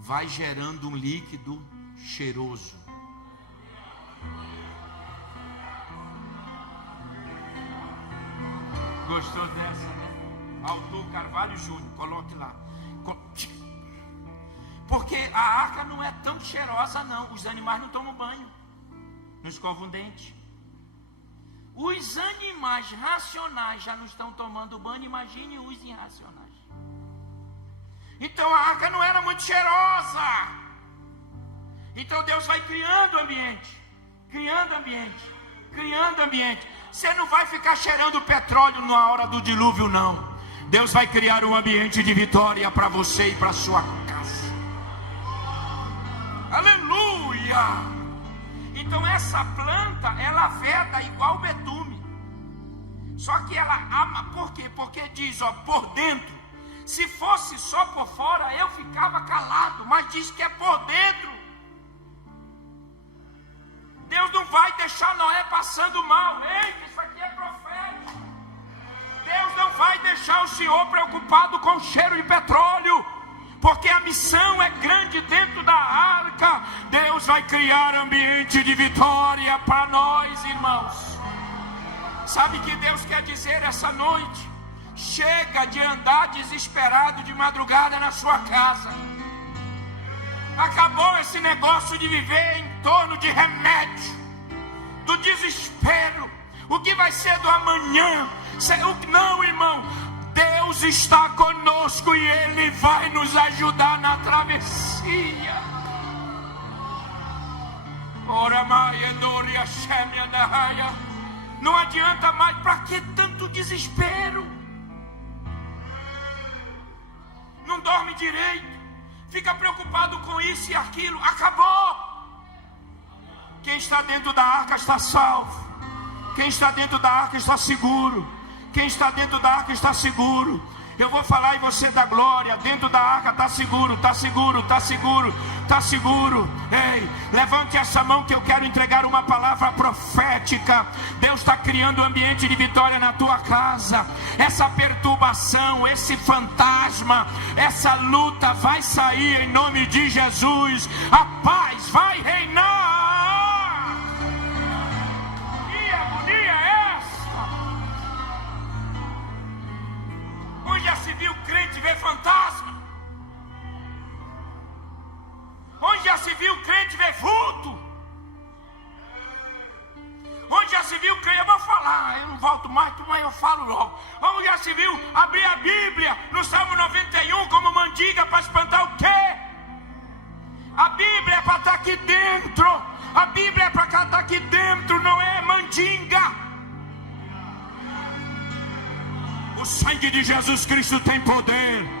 vai gerando um líquido cheiroso. Gostou dessa, né? Autor Carvalho Júnior, coloque lá. Porque a arca não é tão cheirosa não. Os animais não tomam banho, não escovam dente. Os animais racionais já não estão tomando banho, imagine os irracionais. Então a arca não era muito cheirosa. Então Deus vai criando ambiente, criando ambiente, criando ambiente. Você não vai ficar cheirando petróleo na hora do dilúvio, não. Deus vai criar um ambiente de vitória para você e para sua casa. Aleluia! Então essa planta, ela veda igual betume. Só que ela ama, por quê? Porque diz, ó, por dentro. Se fosse só por fora, eu ficava calado, mas diz que é por dentro. Deus não vai deixar Noé passando mal. Eita, isso aqui é profético. Deus não vai deixar o Senhor preocupado com o cheiro de petróleo, porque a missão é grande dentro da arca. Deus vai criar ambiente de vitória para nós, irmãos. Sabe o que Deus quer dizer essa noite? Chega de andar desesperado de madrugada na sua casa. Acabou esse negócio de viver em torno de remédio, do desespero. O que vai ser do amanhã? Não, irmão. Deus está conosco e Ele vai nos ajudar na travessia. Ora, Maia, Doria, Shemia, Nahaya. Não adianta mais. Para que tanto desespero? Não dorme direito, fica preocupado com isso e aquilo. Acabou. Quem está dentro da arca está salvo. Quem está dentro da arca está seguro. Quem está dentro da arca está seguro. Eu vou falar e você dá glória. Dentro da arca está seguro, está seguro, está seguro, está seguro. Ei, levante essa mão que eu quero entregar uma palavra profética. Deus está criando um ambiente de vitória na tua casa. Essa perturbação, esse fantasma, essa luta vai sair em nome de Jesus. A paz vai reinar. Que agonia é essa? Onde já se viu crente ver fantasma? Onde já se viu crente ver vulto? Onde já se viu crente, eu vou falar, eu não volto mais, mas eu falo logo. Onde já se viu abrir a Bíblia no Salmo 91 como mandiga para espantar o quê? A Bíblia é para estar aqui dentro. A Bíblia é para estar aqui dentro, não é mandinga. O sangue de Jesus Cristo tem poder.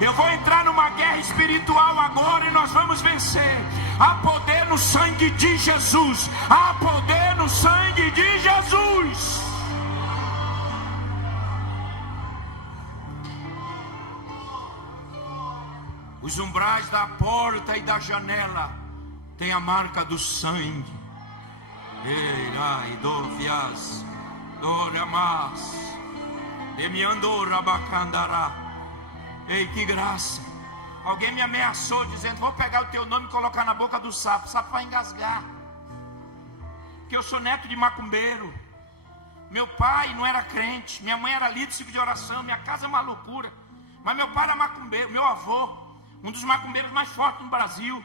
Eu vou entrar numa guerra espiritual agora e nós vamos vencer. Há poder no sangue de Jesus. Há poder no sangue de Jesus. Os umbrais da porta e da janela tem a marca do sangue. Ei, ai, dovias, doramas. Ei, que graça. Alguém me ameaçou dizendo: vou pegar o teu nome e colocar na boca do sapo. O sapo vai engasgar. Porque eu sou neto de macumbeiro. Meu pai não era crente. Minha mãe era líder de oração. Minha casa é uma loucura. Mas meu pai era macumbeiro. Meu avô, um dos macumbeiros mais fortes no Brasil.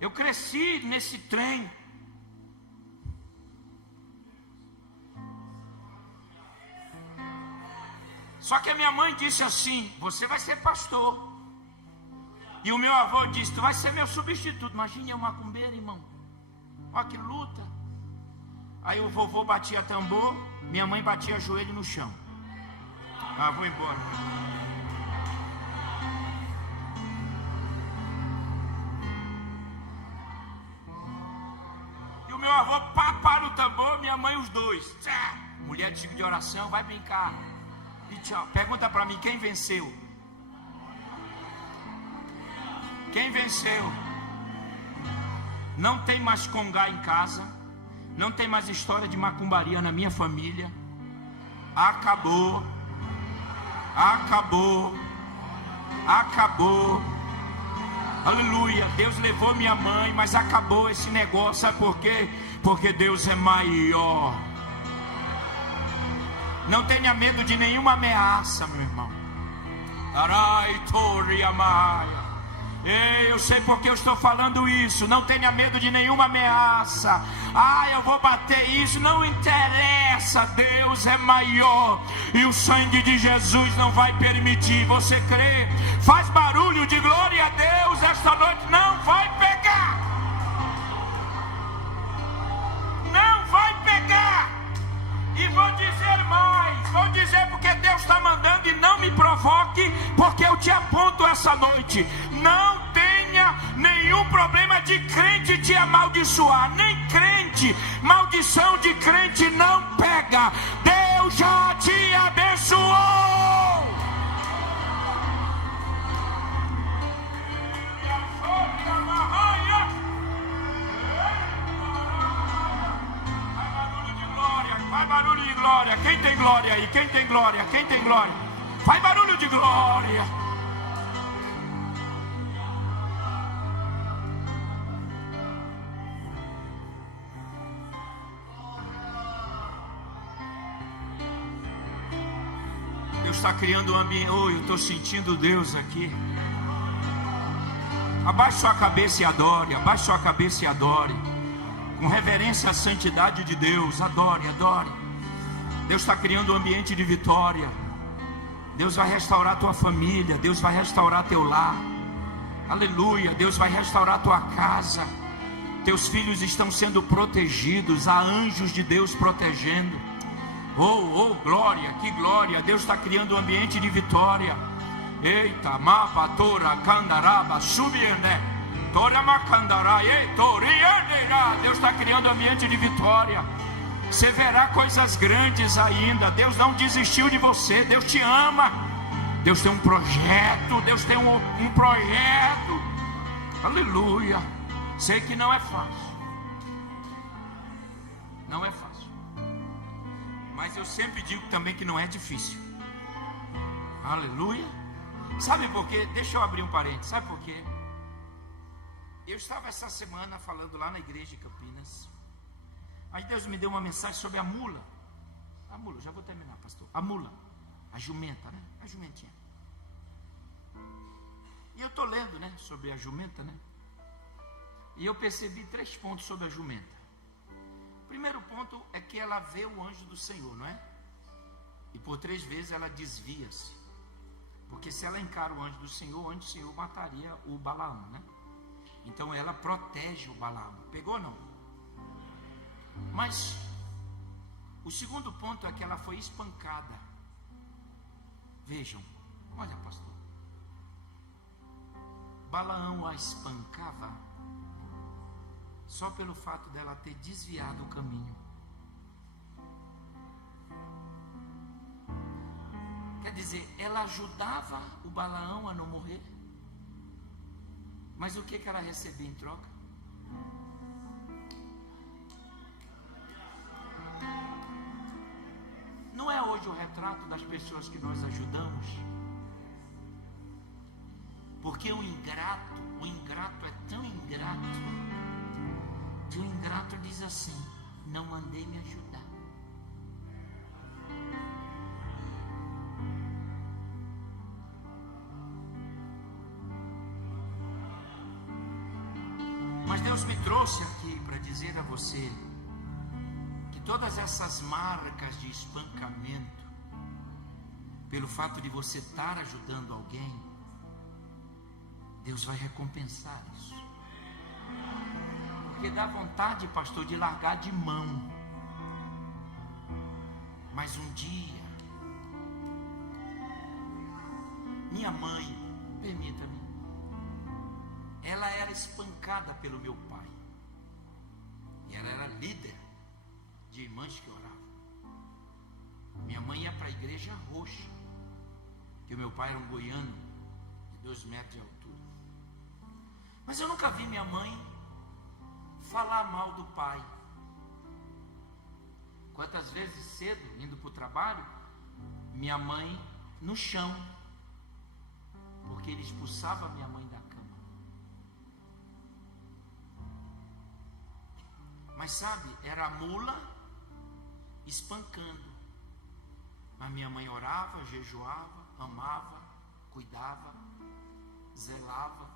Eu cresci nesse trem. Só que a minha mãe disse assim: você vai ser pastor. E o meu avô disse: tu vai ser meu substituto. Imagine eu macumbeiro, irmão. Olha que luta. Aí o vovô batia tambor, minha mãe batia joelho no chão. Ah, vou embora. E o meu avô para o tambor, minha mãe os dois. Mulher de tipo de oração, vai brincar. E tchau. Pergunta para mim, quem venceu? Quem venceu? Não tem mais congá em casa. Não tem mais história de macumbaria na minha família. Acabou. Acabou. Acabou. Aleluia. Deus levou minha mãe, mas acabou esse negócio. Sabe por quê? Porque Deus é maior. Não tenha medo de nenhuma ameaça, meu irmão. Arai, Tori, Amaia. Ei, eu sei porque eu estou falando isso. Não tenha medo de nenhuma ameaça. Eu vou bater isso. Não interessa. Deus é maior. E o sangue de Jesus não vai permitir. Você crê? Faz barulho de glória a Deus. Esta noite não vai pegar. Não vai pegar. E vou dizer mais. Vou dizer porque Deus está mandando e não me provoque. Porque eu te aponto essa noite. Não tenha nenhum problema de crente te amaldiçoar. Nem crente. Maldição de crente não pega. Deus já te abençoou. Faz barulho de glória. Quem tem glória aí? Quem tem glória? Quem tem glória? Faz barulho de glória. Deus está criando um ambiente. Eu estou sentindo Deus aqui. Abaixe sua cabeça e adore. Abaixe sua cabeça e adore. Com reverência à santidade de Deus. Adore, adore. Deus está criando um ambiente de vitória. Deus vai restaurar tua família. Deus vai restaurar teu lar. Aleluia. Deus vai restaurar tua casa. Teus filhos estão sendo protegidos. Há anjos de Deus protegendo. Oh, glória, que glória. Deus está criando um ambiente de vitória. Eita, mapa, tora, candaraba, subiende, tora, macandará, toriandeira. Deus está criando um ambiente de vitória. Você verá coisas grandes ainda. Deus não desistiu de você. Deus te ama. Deus tem um projeto. Deus tem um projeto. Aleluia. Sei que não é fácil. Não é fácil. Mas eu sempre digo também que não é difícil. Aleluia. Sabe por quê? Deixa eu abrir um parênteses. Sabe por quê? Eu estava essa semana falando lá na igreja de Campinas. Aí Deus me deu uma mensagem sobre a mula. A mula, já vou terminar, pastor. A mula, a jumenta, né? A jumentinha. E eu estou lendo, né? Sobre a jumenta, né? E eu percebi 3 pontos sobre a jumenta. O primeiro ponto é que ela vê o anjo do Senhor, não é? E por 3 vezes ela desvia-se. Porque se ela encara o anjo do Senhor mataria o Balaão, né? Então ela protege o Balaão. Pegou ou não? Mas o segundo ponto é que ela foi espancada. Vejam, olha, pastor. Balaão a espancava só pelo fato dela ter desviado o caminho. Quer dizer, ela ajudava o Balaão a não morrer. Mas o que ela recebia em troca? Não é hoje o retrato das pessoas que nós ajudamos? Porque o ingrato é tão ingrato, que o ingrato diz assim: não mandei me ajudar. Mas Deus me trouxe aqui para dizer a você que todas essas marcas de espancamento, pelo fato de você estar ajudando alguém, Deus vai recompensar isso. Porque dá vontade, pastor, de largar de mão. Mas um dia, minha mãe, permita-me, ela era espancada pelo meu pai. E ela era líder de irmãs que oravam. Minha mãe ia para a igreja roxa, porque o meu pai era um goiano de 2 metros de altura. Mas eu nunca vi minha mãe falar mal do pai. Quantas vezes cedo, indo para o trabalho, minha mãe no chão, porque ele expulsava minha mãe da cama. Mas sabe, era a mula espancando. Mas minha mãe orava, jejuava, amava, cuidava, zelava.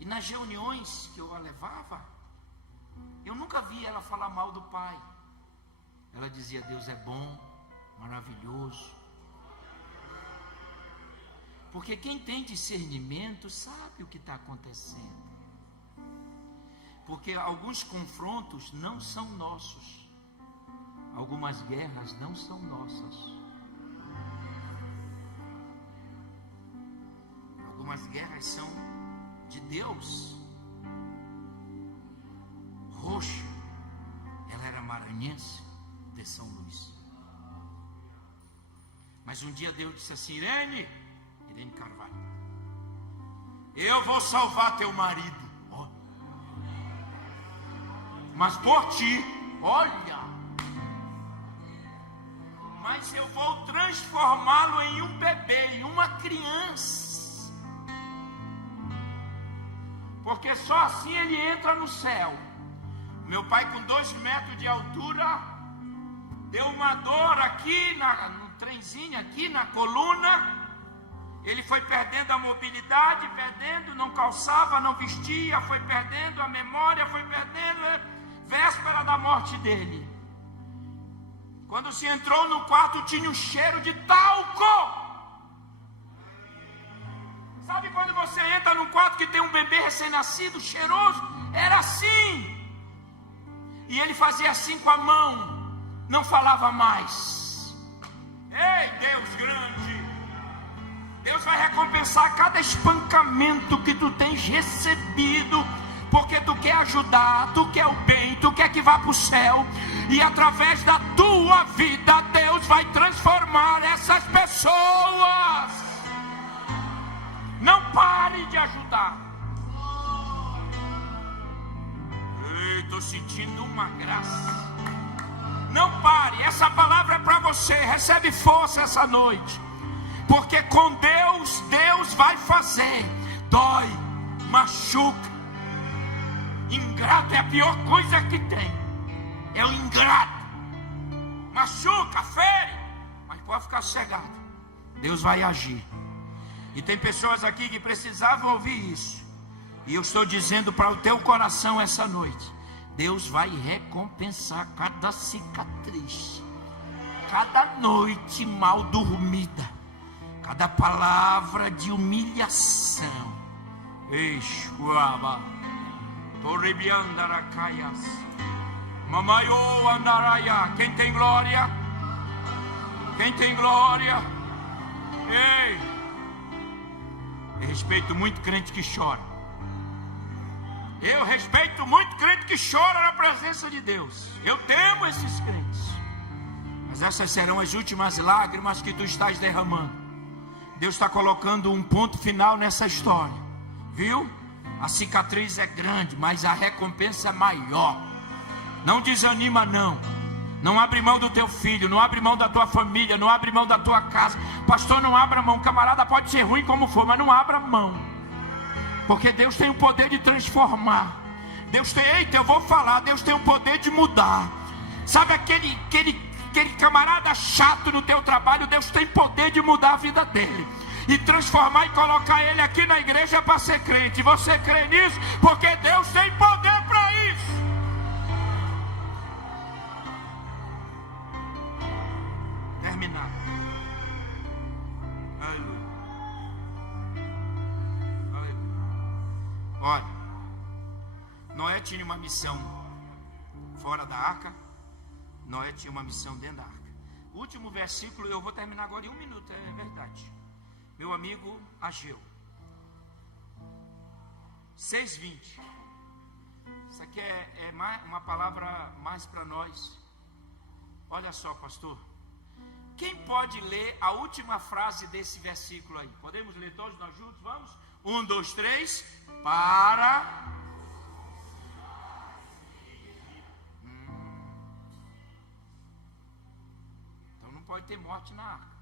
E nas reuniões que eu a levava, eu nunca vi ela falar mal do pai. Ela dizia: Deus é bom, maravilhoso. Porque quem tem discernimento sabe o que está acontecendo. Porque alguns confrontos não são nossos. Algumas guerras não são nossas. Algumas guerras são de Deus. Roxa, ela era maranhense de São Luís. Mas um dia Deus disse assim: Irene Carvalho, eu vou salvar teu marido. Oh. Mas por ti, olha, mas eu vou transformá-lo em um bebê, em uma criança. Porque só assim ele entra no céu. Meu pai, com 2 metros de altura, deu uma dor aqui no trenzinho, aqui na coluna. Ele foi perdendo a mobilidade, não calçava, não vestia, foi perdendo a memória, foi perdendo, véspera da morte dele. Quando se entrou no quarto, tinha um cheiro de talco. Sabe quando você entra num quarto que tem um bebê recém-nascido, cheiroso? Era assim. E ele fazia assim com a mão, não falava mais. Ei, Deus grande! Deus vai recompensar cada espancamento que tu tens recebido, porque tu quer ajudar, tu quer o bem, tu quer que vá para o céu, e através da tua vida, Deus vai transformar essas pessoas. Não pare de ajudar. Estou sentindo uma graça. Não pare, essa palavra é para você, recebe força essa noite. Porque com Deus, Deus vai fazer. Dói, machuca. Ingrato é a pior coisa que tem. É o ingrato. Machuca, fere. Mas pode ficar sossegado. Deus vai agir. E tem pessoas aqui que precisavam ouvir isso. E eu estou dizendo para o teu coração essa noite: Deus vai recompensar cada cicatriz, cada noite mal dormida, cada palavra de humilhação. Exuaba, Torrebiandaracaias, Mamaio Andaraia. Quem tem glória? Quem tem glória? Ei, eu respeito muito crente que chora. Eu respeito muito crente que chora na presença de Deus. Eu temo esses crentes. Mas essas serão as últimas lágrimas que tu estás derramando. Deus está colocando um ponto final nessa história. Viu? A cicatriz é grande, mas a recompensa é maior. Não desanima não. Não abre mão do teu filho, não abre mão da tua família, não abre mão da tua casa. Pastor, não abra mão. Camarada, pode ser ruim como for, mas não abra mão. Porque Deus tem o poder de transformar. Deus tem, eita, eu vou falar, Deus tem o poder de mudar. Sabe aquele camarada chato no teu trabalho? Deus tem poder de mudar a vida dele e transformar e colocar ele aqui na igreja para ser crente. Você crê nisso? Porque Deus tem poder para isso. Terminar. Aleluia. Olha, Noé tinha uma missão fora da arca. Noé tinha uma missão dentro da arca. O último versículo, eu vou terminar agora em 1 minuto, é verdade. Meu amigo Ageu, 6:20. Isso aqui é uma palavra mais para nós. Olha só, pastor. Quem pode ler a última frase desse versículo aí? Podemos ler todos nós juntos? Vamos? 1, 2, 3. Para... Então não pode ter morte na arca.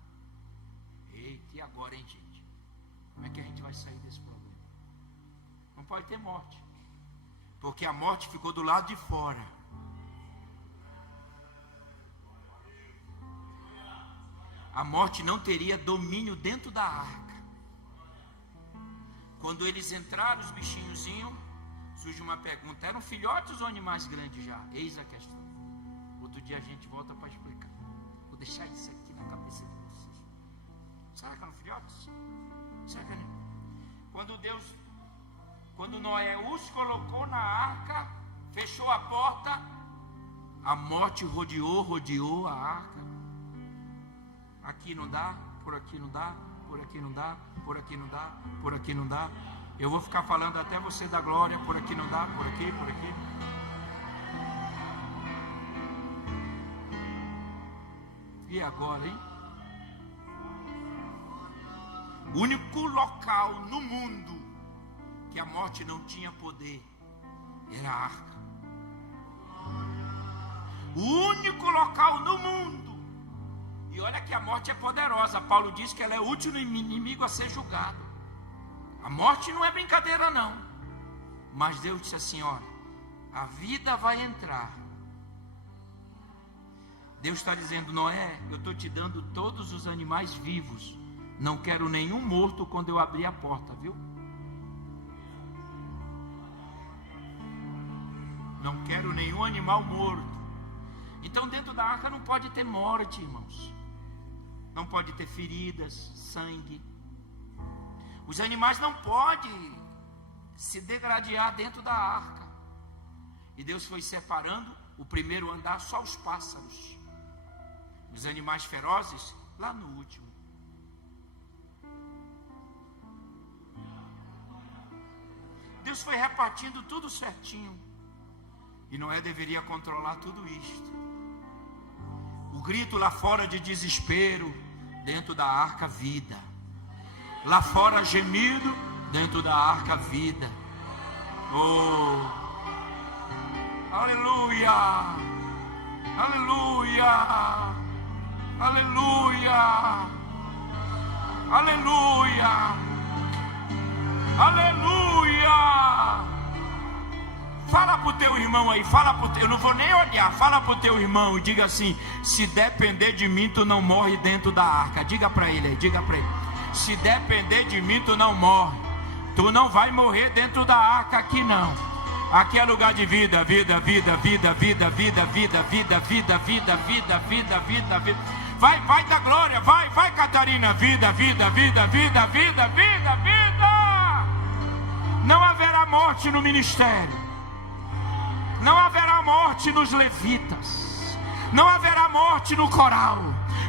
Eita, e agora, hein, gente? Como é que a gente vai sair desse problema? Não pode ter morte. Porque a morte ficou do lado de fora. a morte não teria domínio dentro da arca. Quando eles entraram, os bichinhozinhos, surge uma pergunta: eram filhotes ou animais grandes já? Eis a questão. Outro dia a gente volta para explicar. Vou deixar isso aqui na cabeça de vocês. Será que eram filhotes? Será que eram? Quando Noé os colocou na arca, fechou a porta, a morte rodeou a arca. Aqui não dá, por aqui não dá, por aqui não dá, por aqui não dá, por aqui não dá. Eu vou ficar falando até você dar glória. Por aqui não dá, por aqui, por aqui. E agora, hein? O único local no mundo que a morte não tinha poder era a arca. O único local no mundo. E olha que a morte é poderosa. Paulo diz que ela é o último inimigo a ser julgado. A morte não é brincadeira não. Mas Deus disse assim: olha, a vida vai entrar. Deus está dizendo: Noé, eu estou te dando todos os animais vivos. Não quero nenhum morto quando eu abrir a porta, viu? Não quero nenhum animal morto. Então dentro da arca não pode ter morte, irmãos. Não pode ter feridas, sangue. Os animais não podem se degradar dentro da arca. E Deus foi separando o primeiro andar, só os pássaros. Os animais ferozes lá no último. Deus foi repartindo tudo certinho. E Noé deveria controlar tudo isto. O grito lá fora de desespero, dentro da arca vida. Lá fora gemido, dentro da arca vida. Oh, aleluia, aleluia, aleluia, aleluia, aleluia. Fala para o teu irmão aí, fala pro teu, eu não vou nem olhar, fala para o teu irmão e diga assim: se depender de mim, tu não morre dentro da arca. Diga para ele aí, diga para ele: se depender de mim, tu não morre. Tu não vai morrer dentro da arca aqui não. Aqui é lugar de vida, vida, vida, vida, vida, vida, vida, vida, vida, vida, vida, vida, vida, vida. Vai da glória, vai Catarina, vida, vida, vida, vida, vida, vida, vida. Não haverá morte no ministério. Não haverá morte nos levitas. Não haverá morte no coral.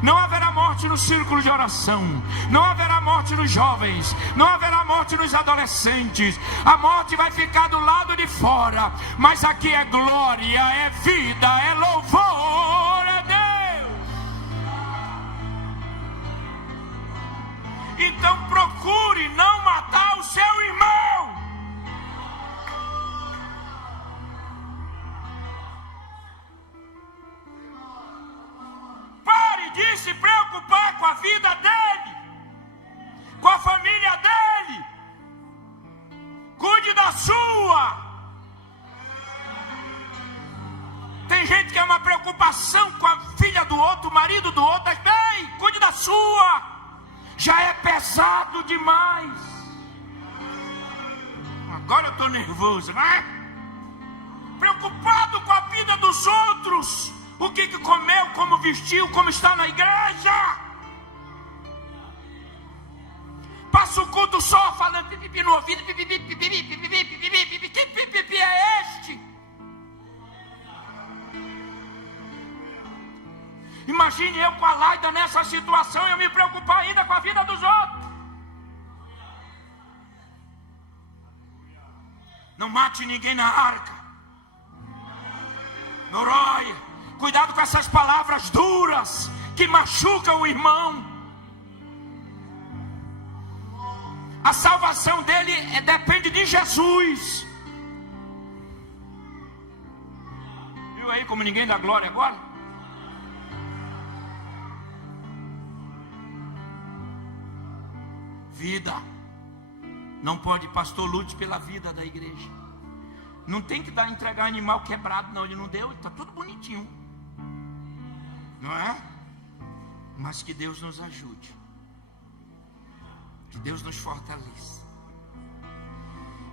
Não haverá morte no círculo de oração. Não haverá morte nos jovens. Não haverá morte nos adolescentes. A morte vai ficar do lado de fora. Mas aqui é glória, é vida, é louvor a Deus. Então procure não matar o seu irmão. De se preocupar com a vida dele, com a família dele. Cuide da sua. Tem gente que é uma preocupação com a filha do outro, o marido do outro. Ei, cuide da sua. Já é pesado demais. Agora eu estou nervoso, né? Preocupado com a vida dos outros. O que comeu, como vestiu, como está na igreja. Passa o culto só falando pipipi no ouvido. Que pipipi é este? Imagine eu com a Laida nessa situação e eu me preocupar ainda com a vida dos outros. Não mate ninguém na arca. Noróia. Cuidado com essas palavras duras que machucam o irmão. A salvação dele depende de Jesus. Viu aí como ninguém dá glória agora? Vida. Não pode, pastor, lute pela vida da igreja. Não tem que entregar animal quebrado, não. Ele não deu, está tudo bonitinho. Não é? Mas que Deus nos ajude. Que Deus nos fortaleça.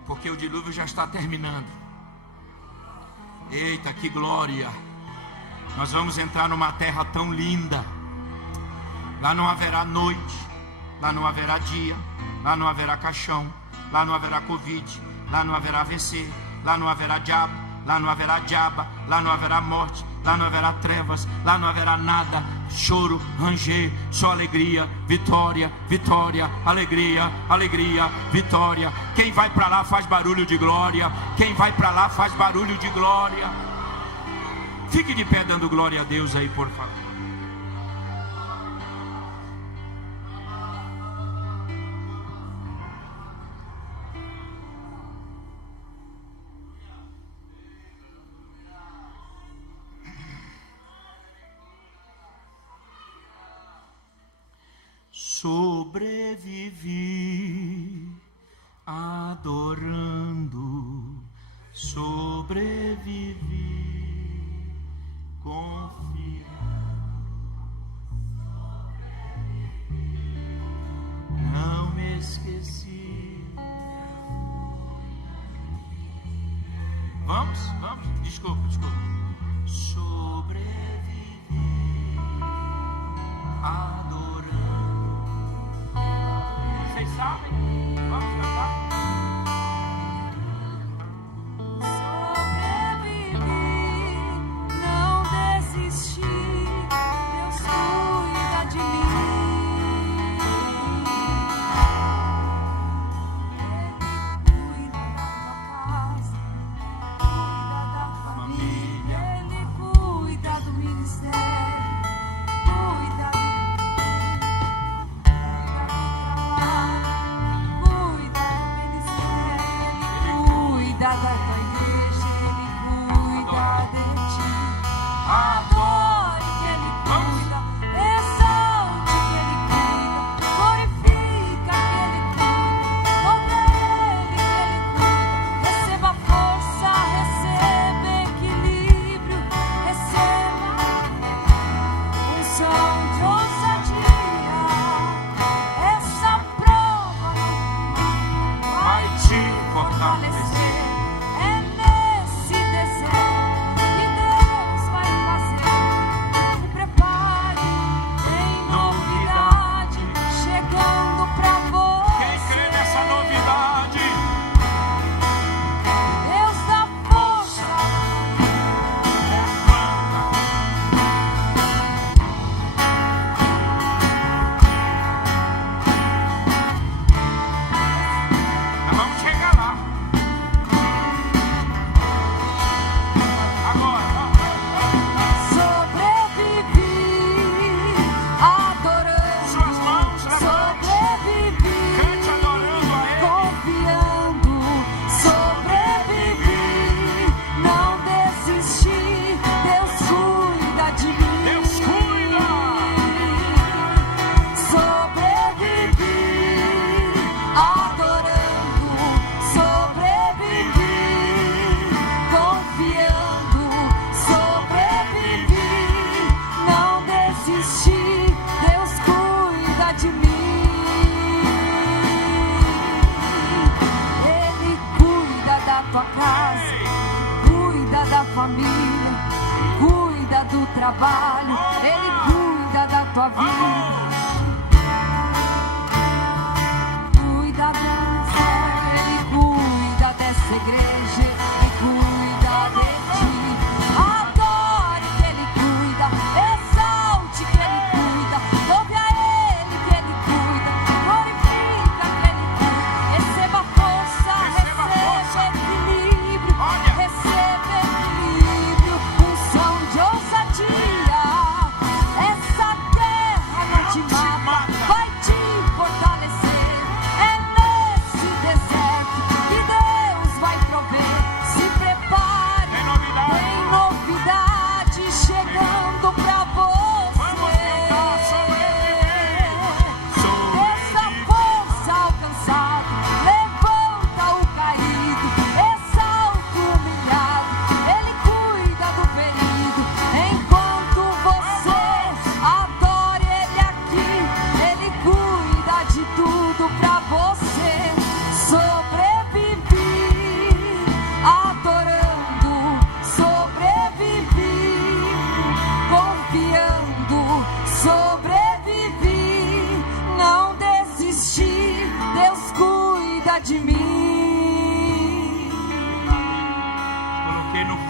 Porque o dilúvio já está terminando. Eita, que glória! Nós vamos entrar numa terra tão linda. Lá não haverá noite, lá não haverá dia, lá não haverá caixão, lá não haverá Covid, lá não haverá AVC, lá não haverá diabo, lá não haverá diaba, lá não haverá morte, lá não haverá trevas, lá não haverá nada, choro, ranger, só alegria, vitória, vitória, alegria, alegria, vitória. Quem vai para lá faz barulho de glória, quem vai para lá faz barulho de glória. Fique de pé dando glória a Deus aí, por favor. Sobrevivi adorando, sobrevivi confiando, não me esqueci. Vamos, desculpa. Sobrevivi adorando. Vocês sabem? Vamos cantar. Sobrevivi, não desisti, Deus cuida de mim. Ele cuida da tua casa, cuida da família, Ele cuida do ministério, cuida do da tua igreja, Ele cuida de ti. Adore que Ele cuida, exalte que Ele cuida, glorifica que Ele cuida, louve Ele que Ele cuida. Receba força, receba equilíbrio, receba unção de ousadia. Essa prova Vai te fortalecer. Trabalho, Ele cuida da tua vida, cuida do ministério, Ele cuida dessa igreja, Ele cuida de ti. Adore que Ele cuida, exalte que Ele cuida, louve a Ele que Ele cuida, glorifica que Ele cuida. Receba força, receba equilíbrio, receba equilíbrio, unção de ousadia. Essa terra não te mata, vai te fortalecer. É nesse deserto que Deus vai prover.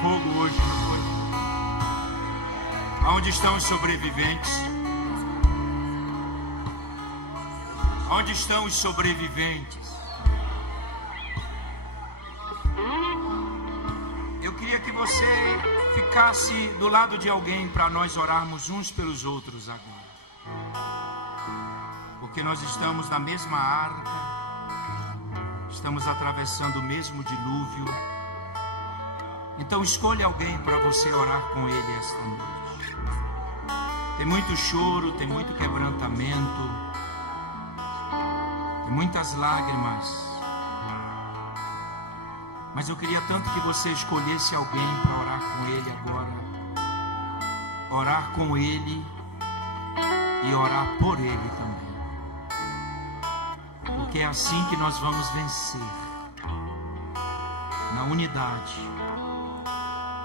fogo hoje, não foi? Aonde estão os sobreviventes? Onde estão os sobreviventes? Eu queria que você ficasse do lado de alguém para nós orarmos uns pelos outros agora. Porque nós estamos na mesma arca, estamos atravessando o mesmo dilúvio. Então escolha alguém para você orar com ele esta noite. Tem muito choro, tem muito quebrantamento, tem muitas lágrimas. Mas eu queria tanto que você escolhesse alguém para orar com ele agora. Orar com ele e orar por ele também. Porque é assim que nós vamos vencer. Na unidade,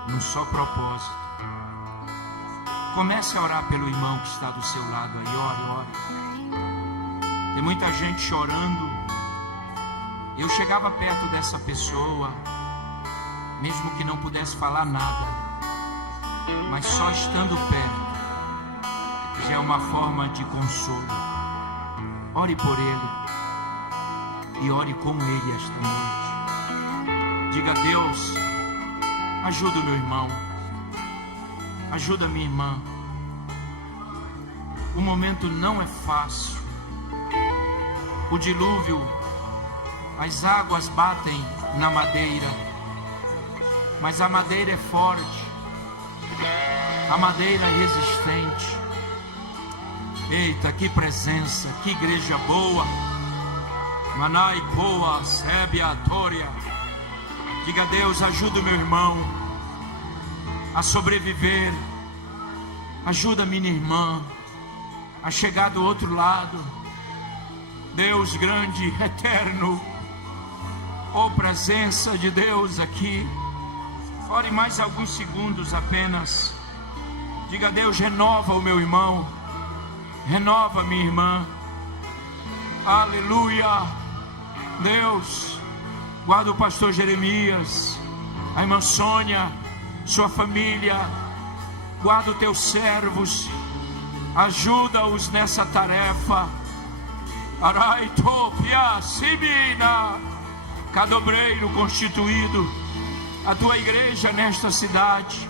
num só propósito. Comece a orar pelo irmão que está do seu lado aí. Ore. Tem muita gente chorando. Eu chegava perto dessa pessoa, mesmo que não pudesse falar nada, mas só estando perto já é uma forma de consolo. Ore por ele e ore com ele esta noite. Diga a Deus: ajuda o meu irmão, ajuda a minha irmã. O momento não é fácil. O dilúvio, as águas batem na madeira, mas a madeira é forte, a madeira é resistente. Eita, que presença, que igreja boa. Manai Poa, Sébia, Tória. Diga a Deus: ajuda o meu irmão a sobreviver, ajuda a minha irmã a chegar do outro lado. Deus grande, eterno, oh presença de Deus aqui. Ore mais alguns segundos apenas. Diga a Deus: renova o meu irmão, renova a minha irmã. Aleluia. Deus, guarda o pastor Jeremias, a irmã Sônia, sua família. Guarda os teus servos, ajuda-os nessa tarefa. Araitopia, Sibina, cada obreiro constituído, a tua igreja nesta cidade,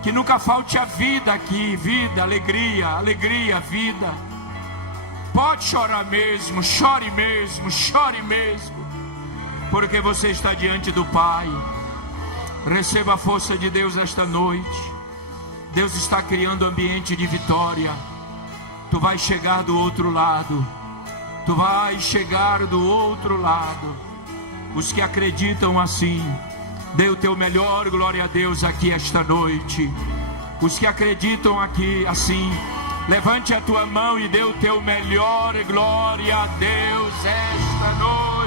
que nunca falte a vida aqui, vida, alegria, vida. Pode chorar mesmo, chore mesmo, porque você está diante do Pai. Receba a força de Deus esta noite. Deus está criando ambiente de vitória. Tu vais chegar do outro lado. Tu vais chegar do outro lado. Os que acreditam assim, dê o teu melhor, glória a Deus, aqui esta noite. Os que acreditam aqui assim, levante a tua mão e dê o teu melhor, glória a Deus, esta noite.